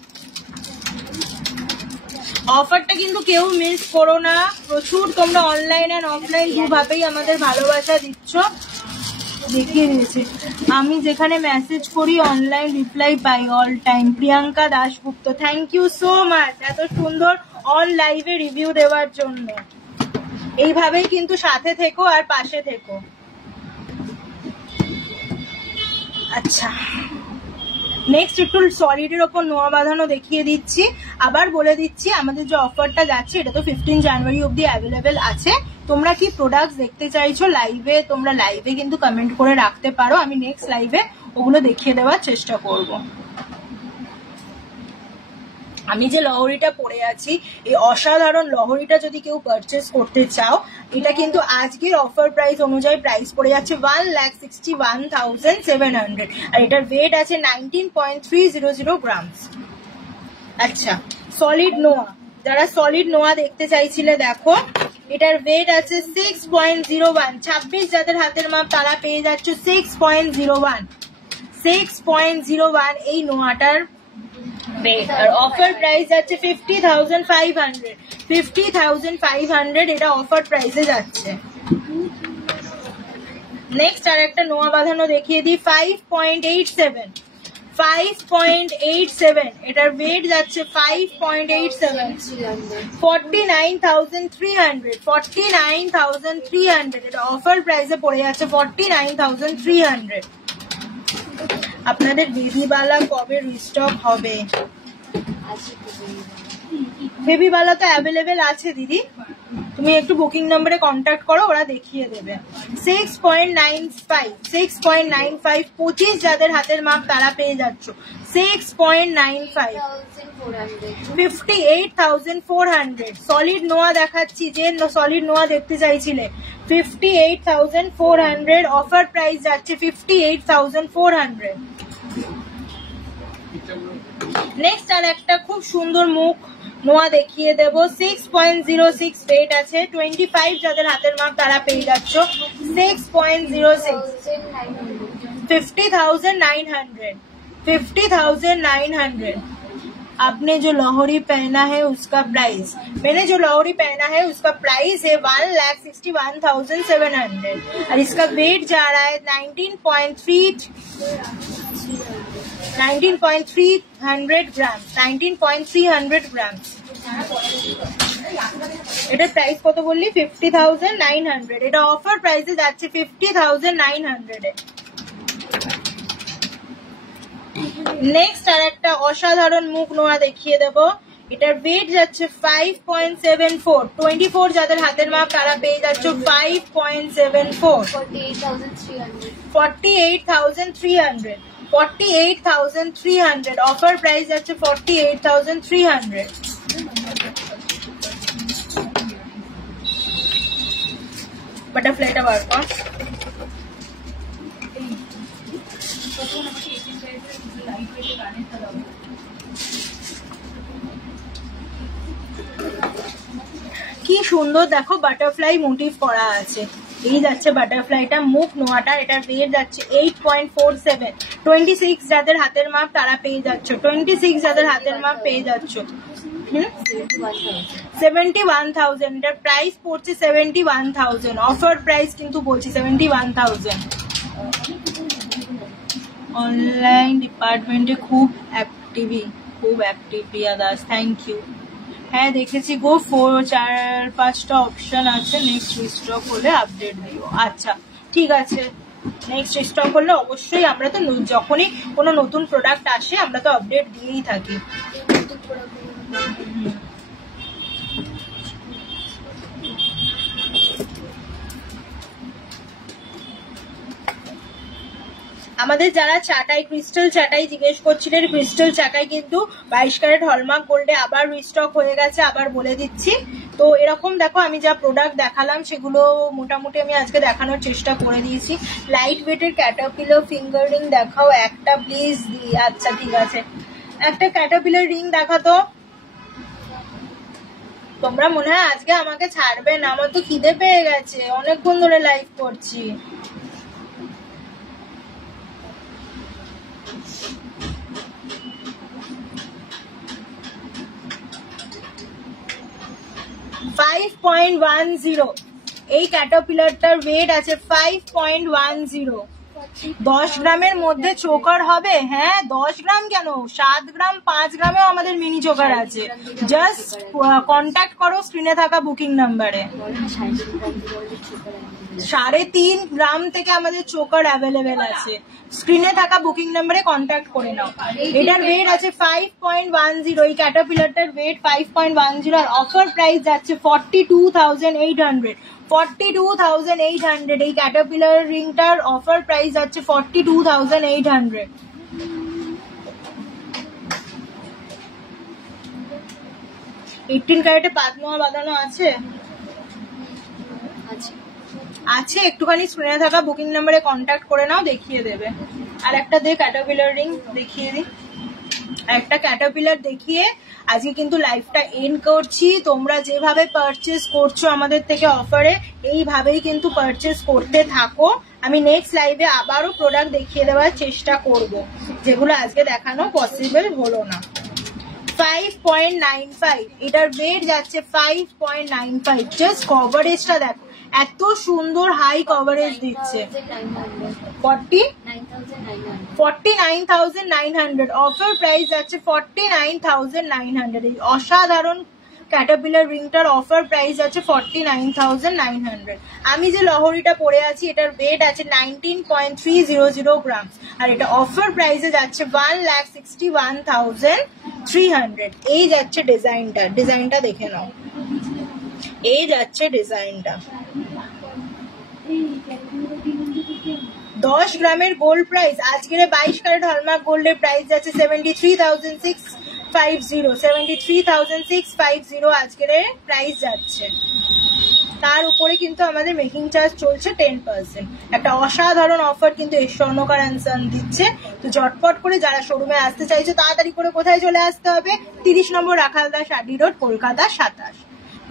অফারটা কিন্তু কেউ মিস করো না। প্রচুর তোমরা অনলাইন এন্ড অফলাইন দুভাবেই আমাদের ভালোবাসা দিচ্ছ। দেখিয়ে দিয়েছি আমি যেখানে মেসেজ করি অনলাইন রিপ্লাই পাই all time. Priyanka Dasgupta, thank you so much এত সুন্দর অন লাইভে রিভিউ দেওয়ার জন্য। এইভাবেই কিন্তু সাথে থেকো আর পাশে থেকো। আচ্ছা, নেক্সট একটু সলিডের ওপর নোয়া বাঁধানো দেখিয়ে দিচ্ছি। আবার বলে দিচ্ছি আমাদের যে অফারটা যাচ্ছে এটা তো 15 জানুয়ারি অব্দি অ্যাভেলেবেল আছে। তোমরা কি প্রোডাক্ট দেখতে চাইছো লাইভে, তোমরা লাইভে কিন্তু কমেন্ট করে রাখতে পারো, আমি নেক্সট লাইভে ওগুলো দেখিয়ে দেওয়ার চেষ্টা করব। আমি যে লহরিটা পরে আছি, এই অসাধারণ লহরিটা যদি কেউ পারচেস করতে চাও, এটা কিন্তু আজকের অফার প্রাইস অনুযায়ী প্রাইস পড়ে যাচ্ছে 1,61,700। আর এটার ওয়েট আছে 19.300 গ্রামস। আচ্ছা, সলিড নোয়া, যারা সলিড নোয়া দেখতে চাইছিলে দেখো, এটার ওয়েট আছে 6.01। 26 যাদের হাতের মাপ তারা পেয়ে যাচ্ছে 6.01। 6.01 এই নোয়াটার আর অফার প্রাইস যাচ্ছে 50,500 50,500 এটা অফার প্রাইসে যাচ্ছে। নেক্সট আর একটা নোয়া বাঁধানো দেখিয়ে দিই 5.87 5.87 এটার ওয়েট যাচ্ছে 5.87 49,300 49,300 এটা অফার প্রাইসে পড়ে যাচ্ছে 49,300। আপনাদের বেবিবালা কবে রিস্টক হবে? বেবিবালা তো অ্যাভেলেবেল আছে দিদি, তুমি একটু বুকিং নাম্বারে কন্ট্যাক্ট করো, ওরা দেখিয়ে দেবে। 6.95 6.95 25 যাদের হাতের মাপ তারা পেয়ে যাচ্ছ 6.95 58,400 সলিড নোয়া দেখাচ্ছি, যে সলিড নোয়া দেখতে চাইছিলে 58,400 অফার প্রাইস যাচ্ছে 58,400। নেক্সট আর একটা খুব সুন্দর মুখ নোয়া দেখিয়ে দেব 6.06 ওয়েট আছে 25 যাদের হাতের মাপ তারা পেয়ে যাচ্ছ 6.06 50,900 50,900। आपने जो लोहरी पहना है उसका प्राइस, मैंने जो लोहरी पहना है उसका प्राइस है 1,61,700 और इसका वेट जा रहा है 19.300 গ্রাম 19.300 গ্রাম। এটার প্রাইস কত বললি? 50,900। এটা অফার প্রাইসে যাচ্ছে 50,900 এ। নেক্সট আর একটা অসাধারণ মুখ নোয়া দেখিয়ে দেব, এটার ওয়েট যাচ্ছে 5.74 24 যাদের হাতের মাপ তারা পেয়ে যাচ্ছ 5.74 48,300 48,300 অফার প্রাইস যাচ্ছে 48,300। বাটারফ্লাইটা বার কর। কি সুন্দর দেখো বাটারফ্লাই মোটিভ করা আছে, এই যাচ্ছে বাটারফ্লাইটা মুখ নোয়াটা। এটার ওয়েট যাচ্ছে 8.47 26 যাদের হাতের মাপ তারা পেয়ে যাচ্ছ 26 যাদের হাতের মাপ পেয়ে যাচ্ছ 71,000। এটার প্রাইস পড়ছে 71,000 অফার প্রাইস কিন্তু বলছি 71,000। অনলাইন ডিপার্টমেন্টে খুব active Priya Das, thank you. হ্যাঁ দেখেছি গো, 4-5টা অপশন আছে, নেক্সট রিস্টক হলে আপডেট দিও। আচ্ছা ঠিক আছে, নেক্সট রিস্টক হলে অবশ্যই আমরা তো যখনই কোনো নতুন প্রোডাক্ট আসে আমরা তো আপডেট দিয়েই থাকি। আমাদের যারা চাটাই ক্রিস্টাল চাটাই জিজ্ঞেস করছিলেন, ক্রিস্টাল চাটাই কিন্তু 22 ক্যারেট হলমার্ক গোল্ডে আবার রিস্টক হয়ে গেছে, আবার বলে দিচ্ছি। তো এরকম দেখো আমি যা প্রোডাক্ট দেখালাম সেগুলো মোটামুটি আমি আজকে দেখানোর চেষ্টা করে দিয়েছি। লাইট ওয়েটের ক্যাটারপিলার ফিঙ্গার রিং দেখাও একটা প্লিজ দি। আচ্ছা ঠিক আছে, একটা ক্যাটারপিলার রিং দেখাতো। তোমরা মনে হয় আজকে আমাকে ছাড়বে না, আমার তো খিদে পেয়ে গেছে, অনেকক্ষণ ধরে লাইভ করছি। $5.10 এই ক্যাটারপিলারটার ওয়েট আছে 5.10। 10 গ্রামের মধ্যে চোকার হবে? হ্যাঁ 10 গ্রাম কেন, 7 গ্রাম 5 গ্রামেও আমাদের মিনি চোকার আছে। জাস্ট কন্ট্যাক্ট করো স্ক্রিনে থাকা বুকিং নাম্বারে। 3.5 গ্রাম থেকে আমাদের চোকার অ্যাভেলেবেল আছে, স্ক্রিনে থাকা বুকিং নাম্বারে কন্ট্যাক্ট করে নাও। এটার ওয়েট আছে 5.10, এই ক্যাটারপিলারটার ওয়েট 5.10 আর অফার প্রাইস যাচ্ছে 42,800 42,800। এই ক্যাটারপিলার রিংটার অফার প্রাইস যাচ্ছে 42,800। ক্যারেটে পাতনোয়া বাঁধানো আছে আছে একটুখানি স্ক্রিনে থাকা বুকিং নাম্বারে কন্ট্যাক্ট করে নাও, দেখিয়ে দেবে। আর একটা দে ক্যাটারপিলার রিং দেখিয়ে দিই, একটা ক্যাটারপিলার দেখিয়ে আজকে কিন্তু লাইভটা এন্ড করছি। তোমরা যেভাবে পারচেস করছো আমাদের থেকে অফারে, এইভাবেই কিন্তু পারচেস করতে থাকো। আমি নেক্সট লাইভে আবারও প্রোডাক্ট দেখিয়ে দেওয়ার চেষ্টা করব, যেগুলো আজকে দেখানো পসিবল হলো না। 5.95, এটার ওয়েট যাচ্ছে 5.95। জাস্ট কভারেজটা দেখো, এত সুন্দর হাই কভারেজ দিচ্ছে। 49,900, অফার প্রাইস যাচ্ছে 49,900। এই অসাধারণ ক্যাটারপিলার রিংটার অফার প্রাইস আছে 49,900। আমি যে লহরিটা পরে আছি এটার ওয়েট আছে 19.300 গ্রাম, আর এটা অফার প্রাইসে যাচ্ছে 1,61,300। এই যাচ্ছে ডিজাইনটা দেখে নাও, এই যাচ্ছে ডিজাইনটা। 10 গ্রামের গোল্ড প্রাইস আজকের 22 ক্যারেট হলমার্ক গোল্ডের প্রাইস যাচ্ছে 73,650 আজকের প্রাইস যাচ্ছে। তার উপরে কিন্তু আমাদের মেকিং চার্জ চলছে 10%। একটা অসাধারণ অফার কিন্তু এই স্বর্ণকার অ্যান্ড সন দিচ্ছে। তো ঝটপট করে যারা শোরুমে আসতে চাইছো তাড়াতাড়ি করে কোথায় চলে আসতে হবে, 30 নম্বর রাখালদাস আড্ডি রোড, কলকাতা 27।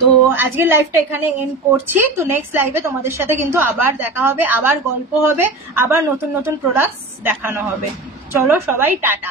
তো আজকের লাইভটা এখানে এন্ড করছি। তো নেক্সট লাইভে তোমাদের সাথে কিন্তু আবার দেখা হবে, আবার গল্প হবে, আবার নতুন নতুন প্রোডাক্টস দেখানো হবে। চলো সবাই টাটা।